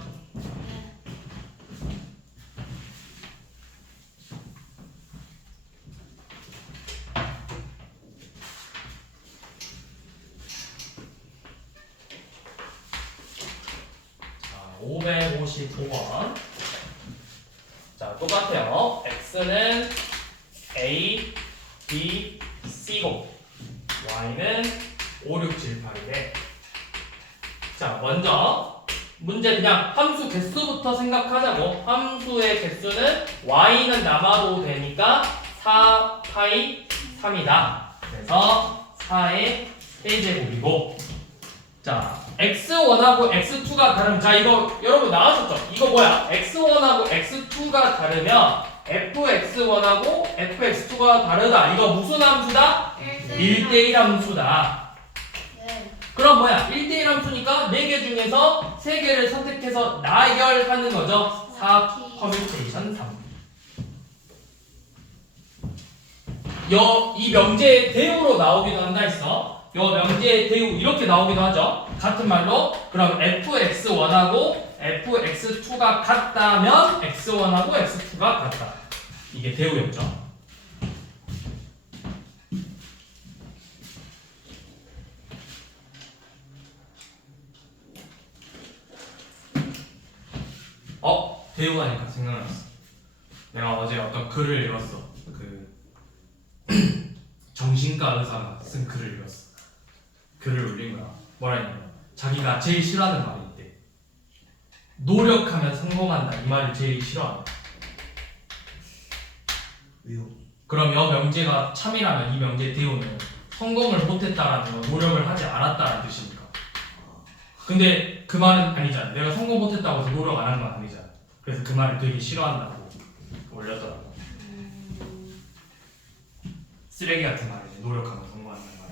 자, 555번. 자, 똑같아요. X는 A, B, C고 Y는 5, 6, 7, 8이래. 자, 먼저 문제 그냥 함수 개수부터 생각하자고. 함수의 개수는 Y는 남아도 되니까 4 파이 3이다. 그래서 4의 세제곱이고 자 x1하고 x2가 다르면 자 이거 여러분 나왔었죠? 이거 뭐야? x1하고 x2가 다르면 fx1하고 fx2가 다르다. 이거 무슨 함수다? 1대1 함수다. 네. 그럼 뭐야? 1대1 함수니까 4개 중에서 3개를 선택해서 나열하는 거죠. 4 퍼뮤테이션 3. 이 명제의 대우로 나오기도 한다 했어. 요 명제의 대우 이렇게 나오기도 하죠. 같은 말로 그럼 fx1하고 fx2가 같다면 x1하고 x2가 같다. 이게 대우였죠. 대우하니까 생각났어. 내가 어제 어떤 글을 읽었어. 그 정신과 의사가 쓴 글을 읽었어. 글을 올린 거야. 뭐라 했냐면 자기가 제일 싫어하는 말이 있대. 노력하면 성공한다. 이 말을 제일 싫어한다. 왜요? 그럼 여 명제가 참이라면 이 명제의 대우는 성공을 못했다라는 건 노력을 하지 않았다라는 뜻입니까? 근데 그 말은 아니잖아. 내가 성공 못했다고 해서 노력 안 한 건 아니잖아. 그래서 그 말을 되게 싫어한다고 올렸더라고. 쓰레기 같은 말이지. 노력하면 성공한다는 말.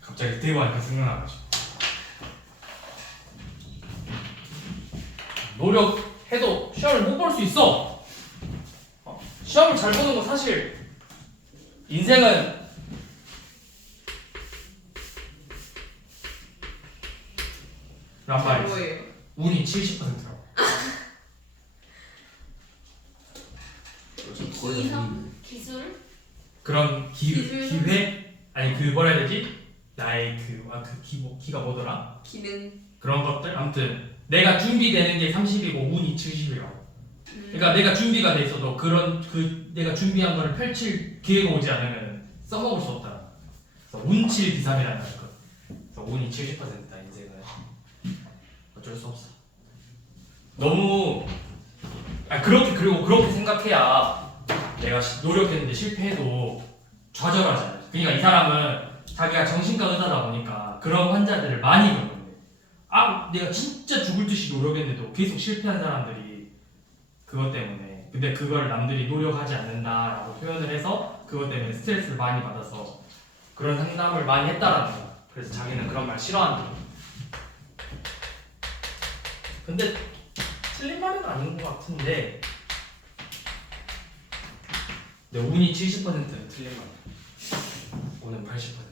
갑자기 대우하니까 생각나가지고. 노력해도 시험을 못 볼 수 있어. 시험을 잘 보는 건 사실 인생은 란 말이 있어. 뭐예요? 운이 70%라고. 기성? 기술? 그런 기술? 기회? 아니 그 뭐라 해야 되지? 나의 기가 뭐더라? 기능. 그런 것들? 아무튼 내가 준비되는 게 30이고 운이 70이라고. 그러니까 내가 준비가 돼 있어도 내가 준비한 거를 펼칠 기회가 오지 않으면 써먹을 수 없다. 그래서 운칠기삼이라는 거. 그래서 운이 70%다 인생은. 어쩔 수 없어. 너무 그렇게 생각해야 내가 노력했는데 실패해도 좌절하잖아. 그러니까 이 사람은 자기가 정신과 의사다 보니까 그런 환자들을 많이 보는 건데 내가 진짜 죽을 듯이 노력했는데도 계속 실패한 사람들이 그것 때문에 근데 그걸 남들이 노력하지 않는다라고 표현을 해서 그것 때문에 스트레스를 많이 받아서 그런 상담을 많이 했다라는 거야. 그래서 자기는 그런 말 싫어한다. 근데 틀린 말은 아닌 것 같은데 내 운이 70%는 틀린 말. 운은 80%야.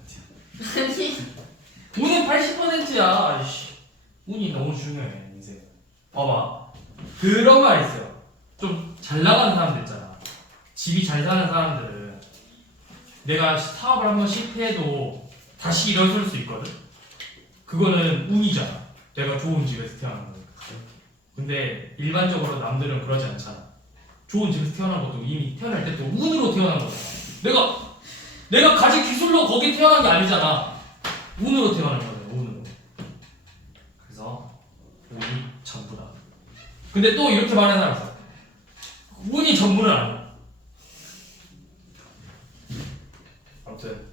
아니. 운은 80%야. 운이 너무 중요해 인생. 봐봐. 그런 말 있어요. 좀 잘 나가는 사람들 있잖아. 집이 잘 사는 사람들은 내가 사업을 한번 실패해도 다시 일어설 수 있거든. 그거는 운이잖아. 내가 좋은 집에서 태어난 거니까. 근데 일반적으로 남들은 그러지 않잖아. 좋은 집에서 태어난 것도 이미 태어날 때 또 운으로 태어난 거잖아. 내가 가진 기술로 거기 태어난 게 아니잖아. 운으로 태어난 거잖아. 운으로. 그래서 운이 전부다. 근데 또 이렇게 말하는 사람 있어. 운이 전부는 아니야. 아무튼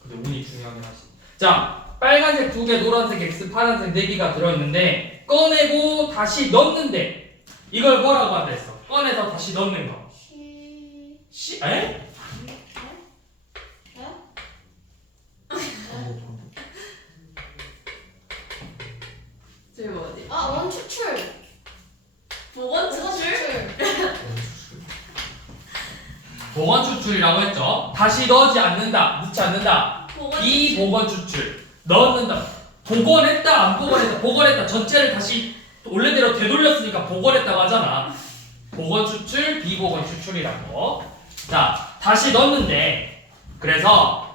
근데 운이 중요하긴 하지. 자, 빨간색 2개, 노란색 X, 파란색 4개가 들어있는데 꺼내고 다시 넣는데 이걸 뭐라고 한다 했어? 꺼내서 다시 넣는 거. 에? 저기 뭐지? 원추출. 보건 추출? 보건 추출이라고 했죠. 다시 넣지 않는다, 넣지 않는다. 보건 이 보건 추출 넣는다. 복원했다, 안 복원했다. 복원했다. 전체를 다시 원래대로 되돌렸으니까 복원했다고 하잖아. 복원 추출, 비복원 추출이라고. 자, 다시 넣는데 그래서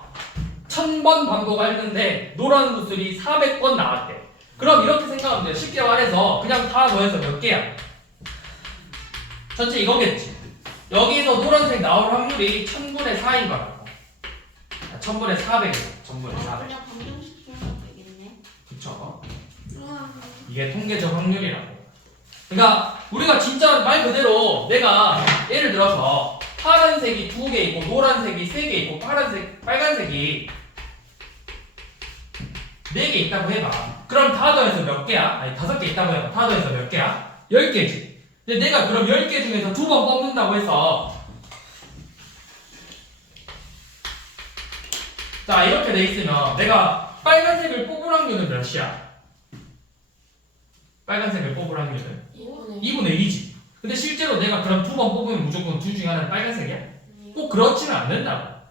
1000번 반복했는데 노란 구슬이 400번 나왔대. 그럼 이렇게 생각하면 돼요. 쉽게 말해서 그냥 다 더해서 몇 개야? 전체 이거겠지. 여기서 노란색 나올 확률이 1000분의 4인 거라고. 1000분의 400이야. 1000분의 400. 그냥 방정식으로 되겠네. 그쵸? 우와. 이게 통계적 확률이라고. 그러니까 우리가 진짜 말 그대로 내가 예를 들어서 파란색이 2개 있고 노란색이 3개 있고 빨간색이 4개 있다고 해봐. 그럼 다 더해서 몇 개야? 아니 5개 있다고 해봐. 다 더해서 몇 개야? 10개지. 근데 내가 그럼 10개 중에서 2번 뽑는다고 해서 자 이렇게 돼 있으면 내가 빨간색을 뽑을 확률은 몇이야? 빨간색을 뽑을 확률은 2분의 1이지. 근데 실제로 내가 그럼 2번 뽑으면 무조건 둘 중에 하나는 빨간색이야? 꼭 그렇지는 않는다고.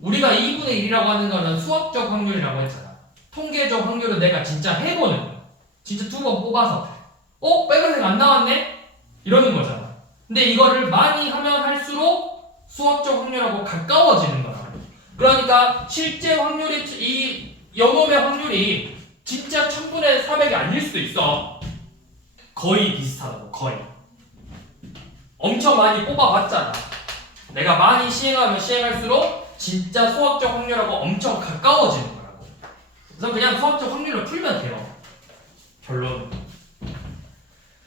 우리가 2분의 1이라고 하는 거는 수학적 확률이라고 했잖아. 통계적 확률은 내가 진짜 해보는 거야. 진짜 2번 뽑아서 빨간색 안 나왔네? 이러는 거잖아. 근데 이거를 많이 하면 할수록 수학적 확률하고 가까워지는 거야. 그러니까 실제 확률이 이 요놈의 확률이 진짜 1000분의 400이 아닐 수도 있어. 거의 비슷하다고. 거의 엄청 많이 뽑아봤잖아. 내가 많이 시행하면 시행할수록 진짜 수학적 확률하고 엄청 가까워지는 거라고. 그래서 그냥 수학적 확률로 풀면 돼요. 결론은.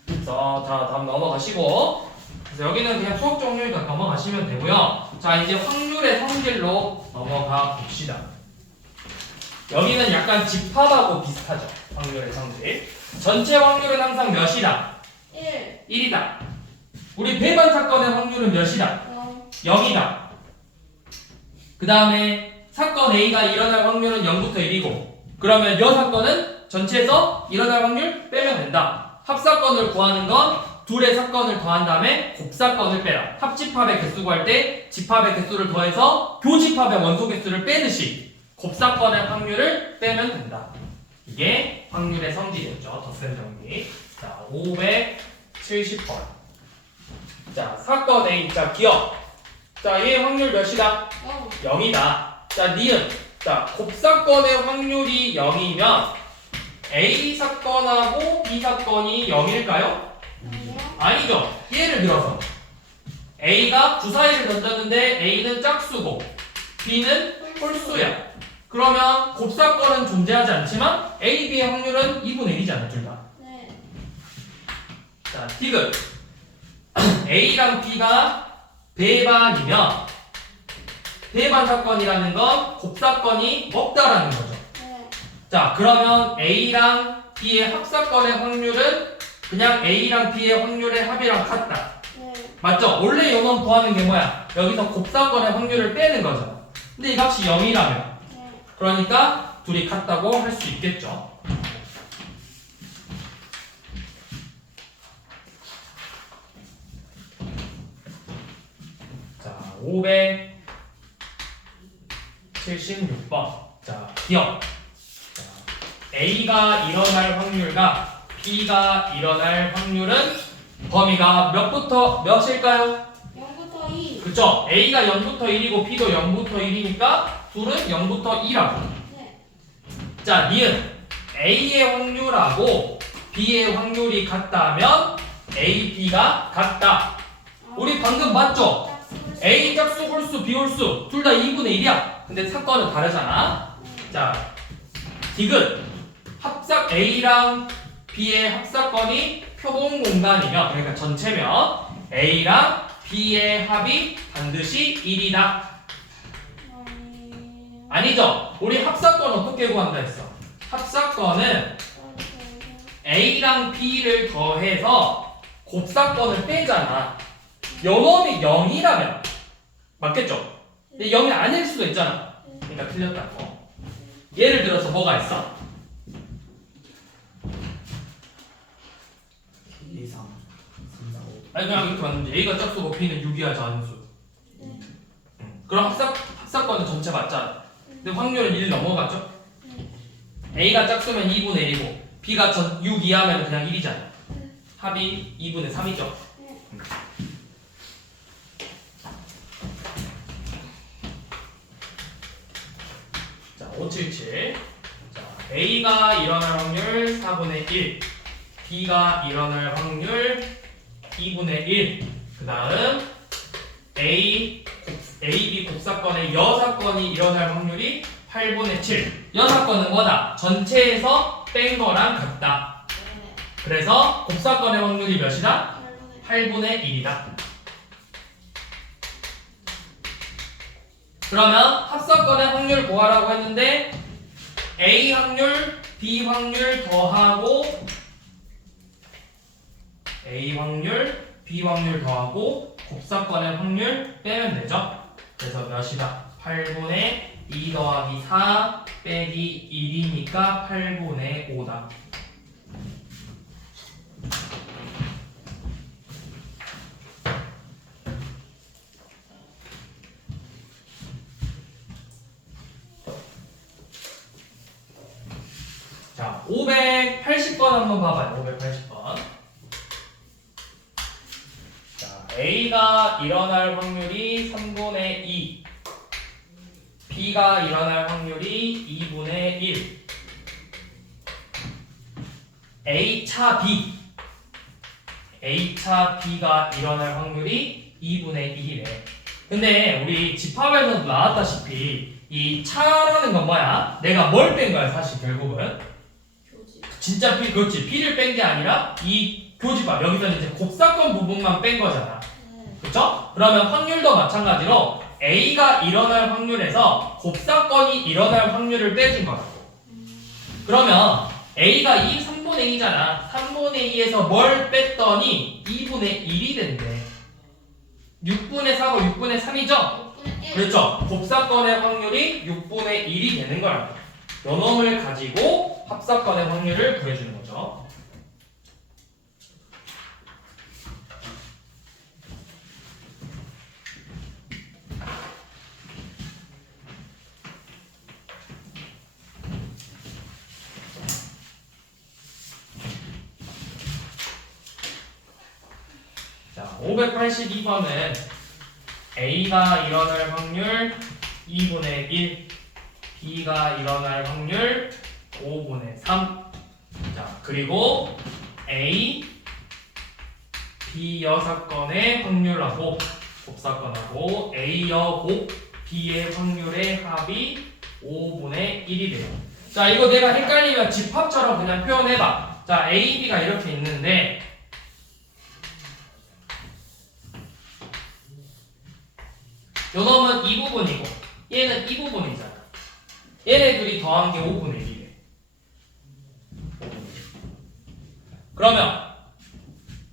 그래서 자 다음 넘어가시고, 그래서 여기는 그냥 수학적 확률이니까 넘어가시면 되고요. 자 이제 확률의 성질로 넘어가 봅시다. 여기는 약간 집합하고 비슷하죠. 확률의 성질. 전체 확률은 항상 몇이다? 1이다. 우리 배반 사건의 확률은 몇이다? 0이다. 그 다음에 사건 A가 일어날 확률은 0부터 1이고, 그러면 여 사건은 전체에서 일어날 확률 빼면 된다. 합사건을 구하는 건 둘의 사건을 더한 다음에 곱사건을 빼라. 합집합의 개수 구할 때 집합의 개수를 더해서 교집합의 원소 개수를 빼듯이 곱사건의 확률을 빼면 된다. 이게 확률의 성질이었죠. 덧셈 정리. 자, 570번. 자, 사건 A. 자, 기억. 자, 얘의 확률 몇이다? 0이다. 자, 니은. 자, 곱사건의 확률이 0이면 A 사건하고 B 사건이 0일까요? 아니죠. 예를 들어서 A가 주사위를 던졌는데 A는 짝수고 B는 홀수야. 그러면 곱사건은 존재하지 않지만 A, B의 확률은 2분의 1이잖아, 둘 다. 자, 디귿. A랑 B가 배반이면 배반 사건이라는 건 곱사건이 없다라는 거죠. 자, 그러면 A랑 B의 합사건의 확률은 그냥 A랑 B의 확률의 합이랑 같다. 맞죠? 원래 요놈 구하는 게 뭐야? 여기서 곱사건의 확률을 빼는 거잖아. 근데 이 값이 0이라면 그러니까 둘이 같다고 할 수 있겠죠. 자, 576번. 자, 기억. 자, A가 일어날 확률과 B가 일어날 확률은 범위가 몇부터 몇일까요? 0부터 2. 그쵸? A가 0부터 1이고 B도 0부터 1이니까 둘은 0부터 2라고. 네. 자, 니은 A의 확률하고 B의 확률이 같다면 A, B가 같다. 우리 방금 봤죠? A 짝수, 홀수, B 홀수 둘 다 2분의 1이야. 근데 사건은 다르잖아. 자, 디귿. 합사 A랑 B의 합사건이 표본 공간이면, 그러니까 전체면 A랑 B의 합이 반드시 1이다. 아니죠? 우리 합사건 어떻게 구한다 했어? 합사건은 A랑 B를 더해서 곱사건을 빼잖아. 요놈이 0이라면 맞겠죠? 근데 0이 아닐 수도 있잖아. 그러니까 틀렸다고. 예를 들어서 뭐가 있어? 2, 3, 3, 4, 5. 아니 그냥 이렇게 봤는데 A가 짝수고 B는 6이야 자연수. 그럼 합사건은 전체 맞잖아. 근데 확률은 1 넘어가죠? A가 짝수면 2분의 1이고 B가 6 이하면 그냥 1이잖아. 합이 2분의 3이죠. 자, 577. 자, A가 일어날 확률 4분의 1, B가 일어날 확률 2분의 1. 그 다음 A, B 곱사건의 여사건이 일어날 확률이 8분의 7. 여사건은 뭐다? 전체에서 뺀 거랑 같다. 그래서 곱사건의 확률이 몇이다? 8분의 8분의 1이다. 그러면 합사건의 확률 구하라고 했는데 A 확률, B 확률 더하고 A 확률, B 확률 더하고 곱사건의 확률 빼면 되죠? 그래서 몇이다? 8분의 2 더하기 4 빼기 1이니까 8분의 5다. 자, 580번 한번 봐봐요. 580번. 자, A가 일어날 확률이 3분의 2, B가 일어날 확률이 2분의 1, A차 B, A차 B가 일어날 확률이 2분의 1이래. 근데 우리 집합에서 나왔다시피 이 차라는 건 뭐야? 내가 뭘 뺀 거야 사실 결국은? 교지. 진짜 B, 그렇지. B를 뺀 게 아니라 이 교집합 여기서는 이제 곱사건 부분만 뺀 거잖아. 네. 그렇죠? 그러면 확률도 마찬가지로 A가 일어날 확률에서 곱사건이 일어날 확률을 빼준 거라고. 그러면 A가 3분의 2잖아. 3분의 2에서 뭘 뺐더니 2분의 1이 된대. 6분의 4고 6분의 3이죠? 6분의 1. 그렇죠. 곱사건의 확률이 6분의 1이 되는 거야. 요 놈을 가지고 합사건의 확률을 구해주는 거죠. 자, 582번은 A가 일어날 확률 2분의 1, B가 일어날 확률 5분의 3. 자, 그리고 A, B 여사건의 확률하고 곱사건하고 A 여곱 B의 확률의 합이 5분의 1이 돼요. 자, 이거 내가 헷갈리면 집합처럼 그냥 표현해봐. 자, A, B가 이렇게 있는데 요 놈은 이 부분이고 얘는 이 부분이잖아. 얘네들이 더한 게 5분의 1이래. 그러면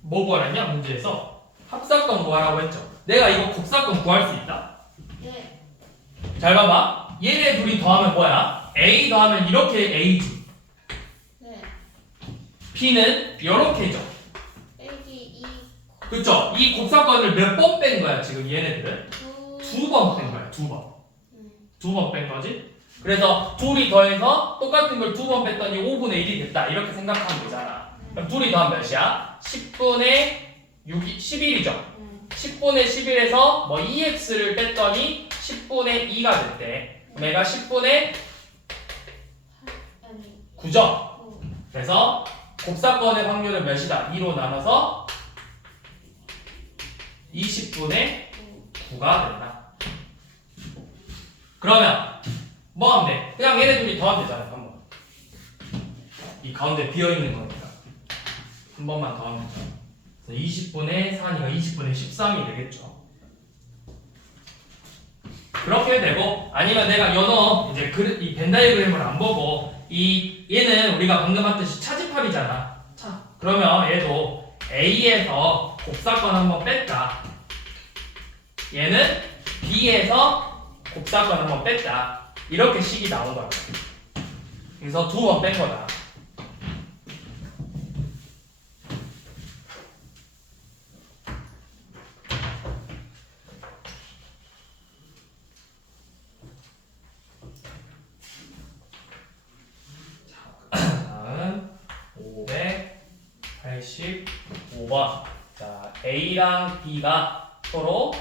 뭐 구하랬냐? 문제에서 합사건 구하라고 했죠. 내가 이거 곱사건 구할 수 있다? 네. 잘 봐봐. 얘네 둘이 더하면 뭐야? A 더하면 이렇게 A지. 네. B는 이렇게죠. 빼기 2. 그쵸? 이 곱사건을 몇 번 뺀 거야 지금 얘네들은? 2번 뺀 거야. 2번. 2번 뺀 거지? 그래서 둘이 더해서 똑같은 걸 2번 뺐더니 5분의 1이 됐다. 이렇게 생각하면 되잖아. 그럼 둘이 더하면 몇이야? 10분의 6이 11이죠. 10분의 11에서 뭐 2x를 뺐더니 10분의 2가 됐대. 그럼 얘가 10분의 아니. 9죠. 그래서 곱사건의 확률은 몇이다? 2로 나눠서 20분의 9가 된다. 그러면 뭐 하면 돼? 그냥 얘네 둘이 더하면 되잖아. 한 번. 이 가운데 비어있는 거니까 한 번만 더하면 되잖아. 그래서 20분의 4니까 20분의 13이 되겠죠. 그렇게 되고, 아니면 내가 연어 이제 이 벤 다이어그램을 안 보고 이 얘는 우리가 방금 봤듯이 차집합이잖아. 차. 그러면 얘도 A에서 곱사건 한번 뺐다. 얘는 B에서 곱사건 한번 뺐다. 이렇게 식이 나온 거야. 그래서 2번 뺀 거다. 다음 585번. 자, A랑 B가 서로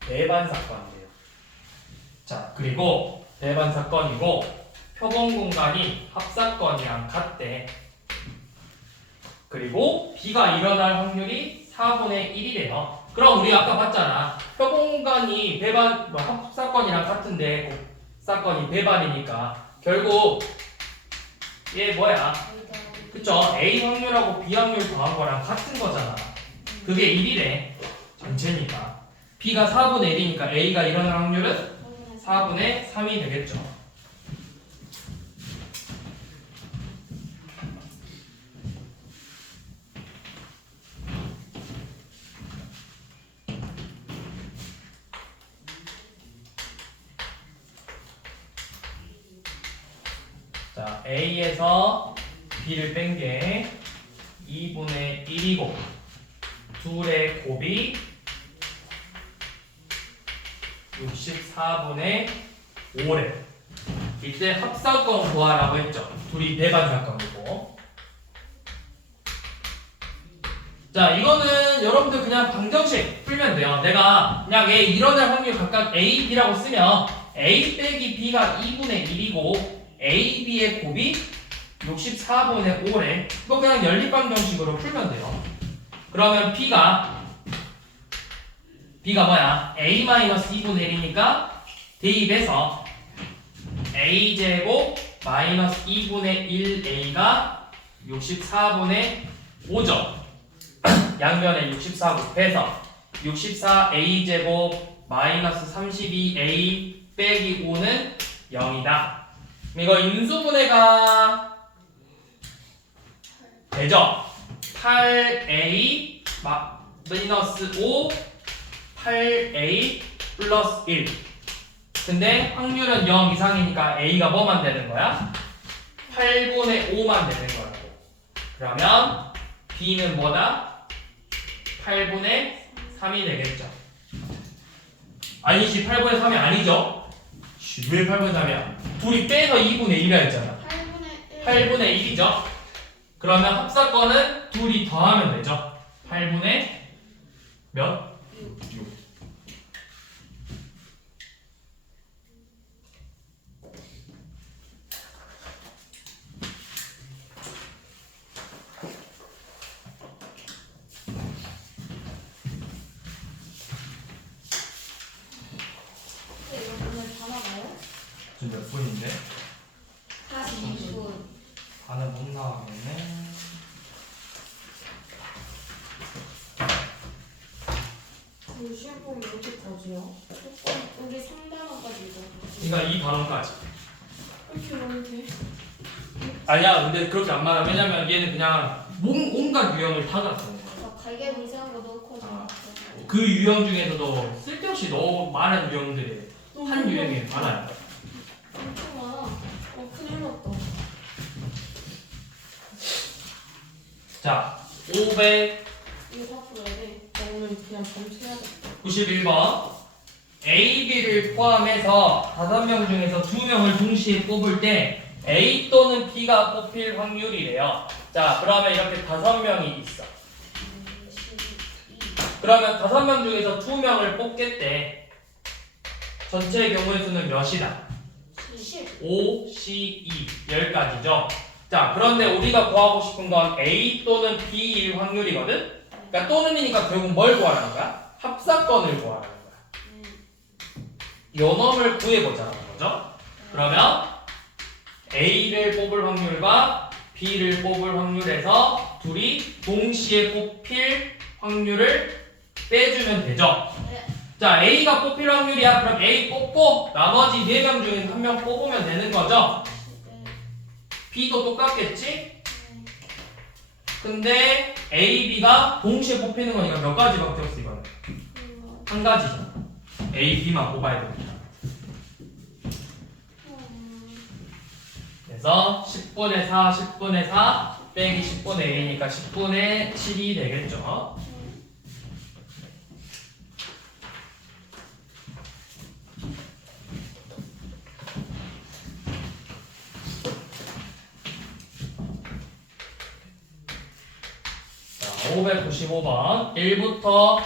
배반 사건이에요. 자, 그리고 배반 사건이고 표본 공간이 합사건이랑 같대. 그리고 B가 일어날 확률이 4분의 1이래요. 그럼 우리 아까 봤잖아. 표본 공간이 배반 합사건이랑 같은데 곱사건이 배반이니까 결국 얘 뭐야? 그쵸? A 확률하고 B 확률 더한 거랑 같은 거잖아. 그게 1이래. 전체니까. B가 4분의 1이니까 A가 일어날 확률은 4분의 3이 되겠죠. 자, A에서 B를 뺀 게 2분의 1이고 둘의 곱이 64분의 5래. 이때 합사건 구하라고 했죠. 둘이 배반사건이고. 자, 이거는 여러분들 그냥 방정식 풀면 돼요. 내가 그냥 A 일어날 확률 각각 A, B라고 쓰면 A 빼기 B가 2분의 1이고 A, B의 곱이 64분의 5래. 이거 그냥 연립방정식으로 풀면 돼요. 그러면 B가 뭐야? A-2분의 1이니까 대입해서 A제곱 마이너스 2분의 1A가 64분의 5죠. 양변에 64 곱해서 64A제곱 마이너스 32A 빼기 5는 0이다. 이거 인수분해가 되죠? 8A 마이너스 5 8A 플러스 1. 근데 확률은 0 이상이니까 A가 뭐만 되는 거야? 8분의 5만 되는 거라고. 그러면 B는 뭐다? 8분의 3이 되겠죠. 아니지, 8분의 3이 아니죠? 왜 8분의 3이야? 둘이 빼서 2분의 1이라 했잖아. 8분의 1이죠? 그러면 합사건은 둘이 더하면 되죠. 8분의 몇? 6. 이거 오늘 다 나가요? 지금 몇 분인데? 42분. 반은 못 나가겠네. 우리 시험 보면 이렇게까지요? 조금 우리 3단원까지 이거. 그러니까 이 발언까지. 이렇게 많이 돼? 아니야, 근데 그렇게 안 많아. 왜냐면 얘는 그냥 온갖 유형을 다 갖고 있는 거야. 막 갈게 이상한 거 넣고 아. 막. 그 유형 중에서도 쓸데없이 너무 많은 유형들이 한 유형이 많아요. 엄청 많아. 큰일 났다. 자, 591번 이거 다 풀어야 돼. 나 오늘 그냥 밤새야겠다. A, B를 포함해서 5명 중에서 2명을 동시에 뽑을 때 A 또는 B가 뽑힐 확률이래요. 자, 그러면 이렇게 5명이 있어. 그러면 5명 중에서 2명을 뽑겠대. 전체의 경우의 수는 몇이다? 10. 5, C, 2, 10가지죠. 자, 그런데 우리가 구하고 싶은 건 A 또는 B일 확률이거든? 그러니까 또는이니까 결국 뭘 구하라는 거야? 합사건을 구하라는 거야. 요 놈을 구해보자는 거죠. 그러면 A를 뽑을 확률과 B를 뽑을 확률에서 둘이 동시에 뽑힐 확률을 빼주면 되죠. 네. 자, A가 뽑힐 확률이야. 그럼 A 뽑고 나머지 4명 중에 1명 뽑으면 되는 거죠. B도 똑같겠지? 근데 A, B가 동시에 뽑히는 거니까 몇 가지밖에 없어 이거는? 한 가지잖아. A, B만 뽑아야 됩니다. 그래서 10분의 4, 10분의 4 빼기 10분의 1이니까 10분의 7이 되겠죠. 자, 595번 1부터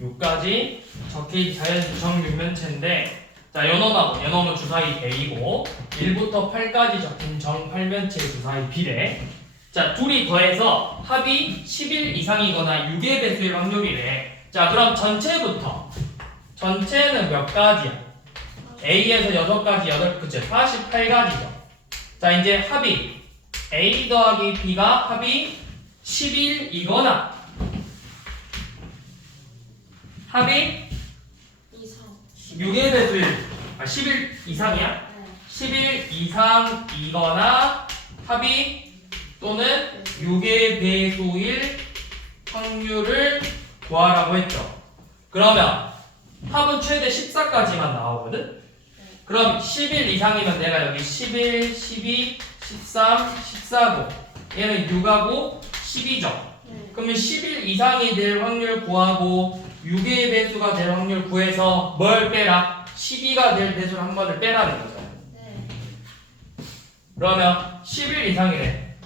6까지 적혀있는 자연 정육면체인데 자, 요놈은 주사위 A고 1부터 8까지 적힌 정팔면체 주사위 B래. 자, 둘이 더해서 합이 11 이상이거나 6의 배수일 확률이래. 자, 그럼 전체부터 전체는 몇 가지야? A에서 6가지, 그치? 48가지죠. 자, 이제 합이 A 더하기 B가 합이 11이거나 합이 이상. 6의 배수일 11 이상이야? 네. 11 이상이거나 합이 또는 6의 배수일 확률을 구하라고 했죠. 그러면 합은 최대 14까지만 나오거든? 그럼 11 이상이면 내가 여기 11, 12, 13, 14고 얘는 6하고 10이죠. 네. 그러면 11 이상이 될 확률 구하고 6의 배수가 될 확률 구해서 뭘 빼라? 12가 될 배수를 한 번을 빼라는 거잖아요. 네. 그러면 11 이상이래.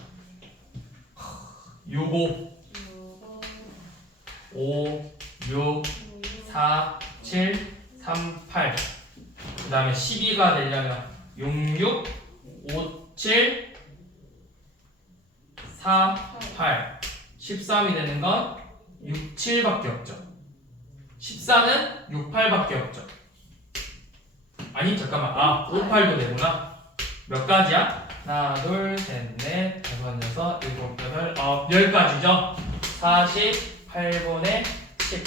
6, 5, 5, 6, 4, 7, 3, 8. 그 다음에 12가 되려면 6, 6, 5, 7, 4, 8. 13이 되는 건 6, 7밖에 없죠. 14는 6, 8밖에 없죠. 아니 잠깐만 5, 8도 되구나. 몇 가지야? 하나, 둘, 셋, 넷, 다섯, 여섯, 일곱, 여덟, 아홉, 10가지죠. 48분의 10.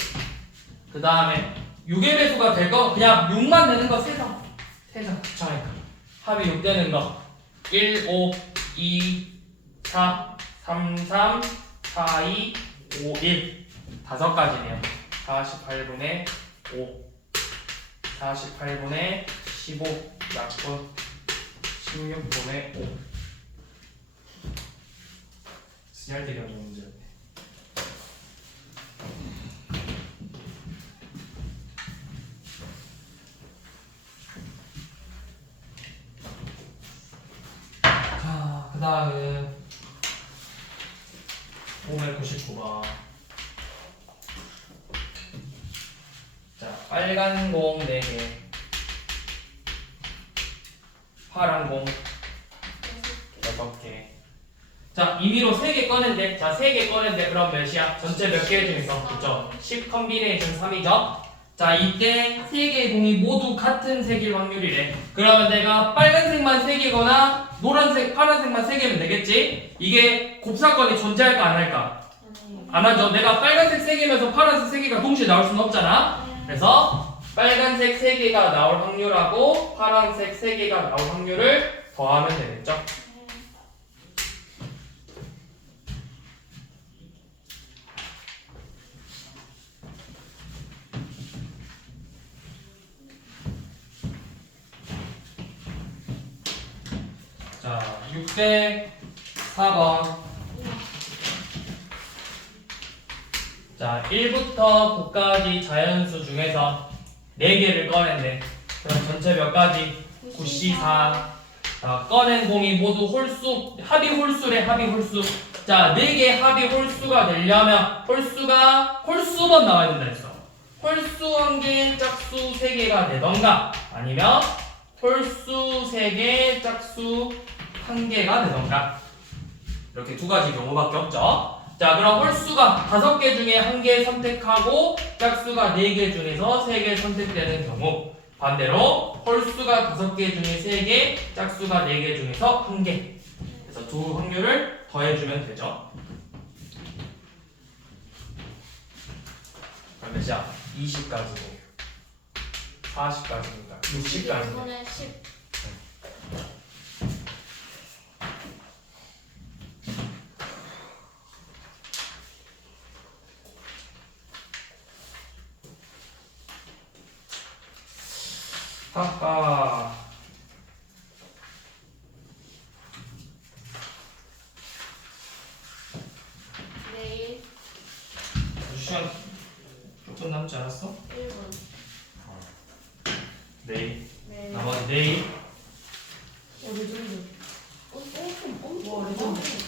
그 다음에 6의 배수가 될 거 그냥 6만 되는 거 3점. 3점 귀찮으니까. 합이 6 되는 거 1, 5, 2, 4, 3, 3, 4, 2, 5, 1. 5가지네요. 48분의 5. 48분의 15 약분 16분의 5. 쓰잘데기 없는 문제였네. 자, 그 다음은 599번. 자, 빨간 공 4개, 파란 공 6개. 자, 임의로 3개 꺼낸대. 자, 3개 꺼낸대. 그럼 몇이야? 전체 몇 개 중에서? 그쵸? 10 컨비네이션 3이죠? 자, 이때 3개의 공이 모두 같은 색일 확률이래. 그러면 내가 빨간색만 3개거나 노란색, 파란색만 3개면 되겠지? 이게 곱사건이 존재할까 안 할까? 안 하죠. 내가 빨간색 3개면서 파란색 3개가 동시에 나올 수는 없잖아. 그래서 빨간색 3개가 나올 확률하고 파란색 3개가 나올 확률을 더하면 되겠죠. 자, 604번. 자, 1부터 9까지 자연수 중에서 4개를 꺼낸대. 그럼 전체 몇 가지? 94. 자, 꺼낸 공이 모두 홀수, 합이 홀수래, 합이 홀수. 자, 4개 합이 홀수가 되려면 홀수가 홀수번 나와야 된다 했어. 홀수 1개, 짝수 3개가 되던가 아니면 홀수 3개, 짝수 1개가 되던가. 이렇게 2가지 경우밖에 없죠. 자, 그럼 홀수가 5개 중에 1개 선택하고 짝수가 4개 중에서 3개 선택되는 경우, 반대로 홀수가 5개 중에 3개, 짝수가 4개 중에서 1개. 그래서 두 확률을 더해주면 되죠. 그럼 몇이야? 20까지고 40까지니까 60까지. 1분의 10. 하하. 내일 시간 조금 남지 않았어? 1분. 내일. 네. 나머지 내일. 레전드. 엄청 와, 레전드.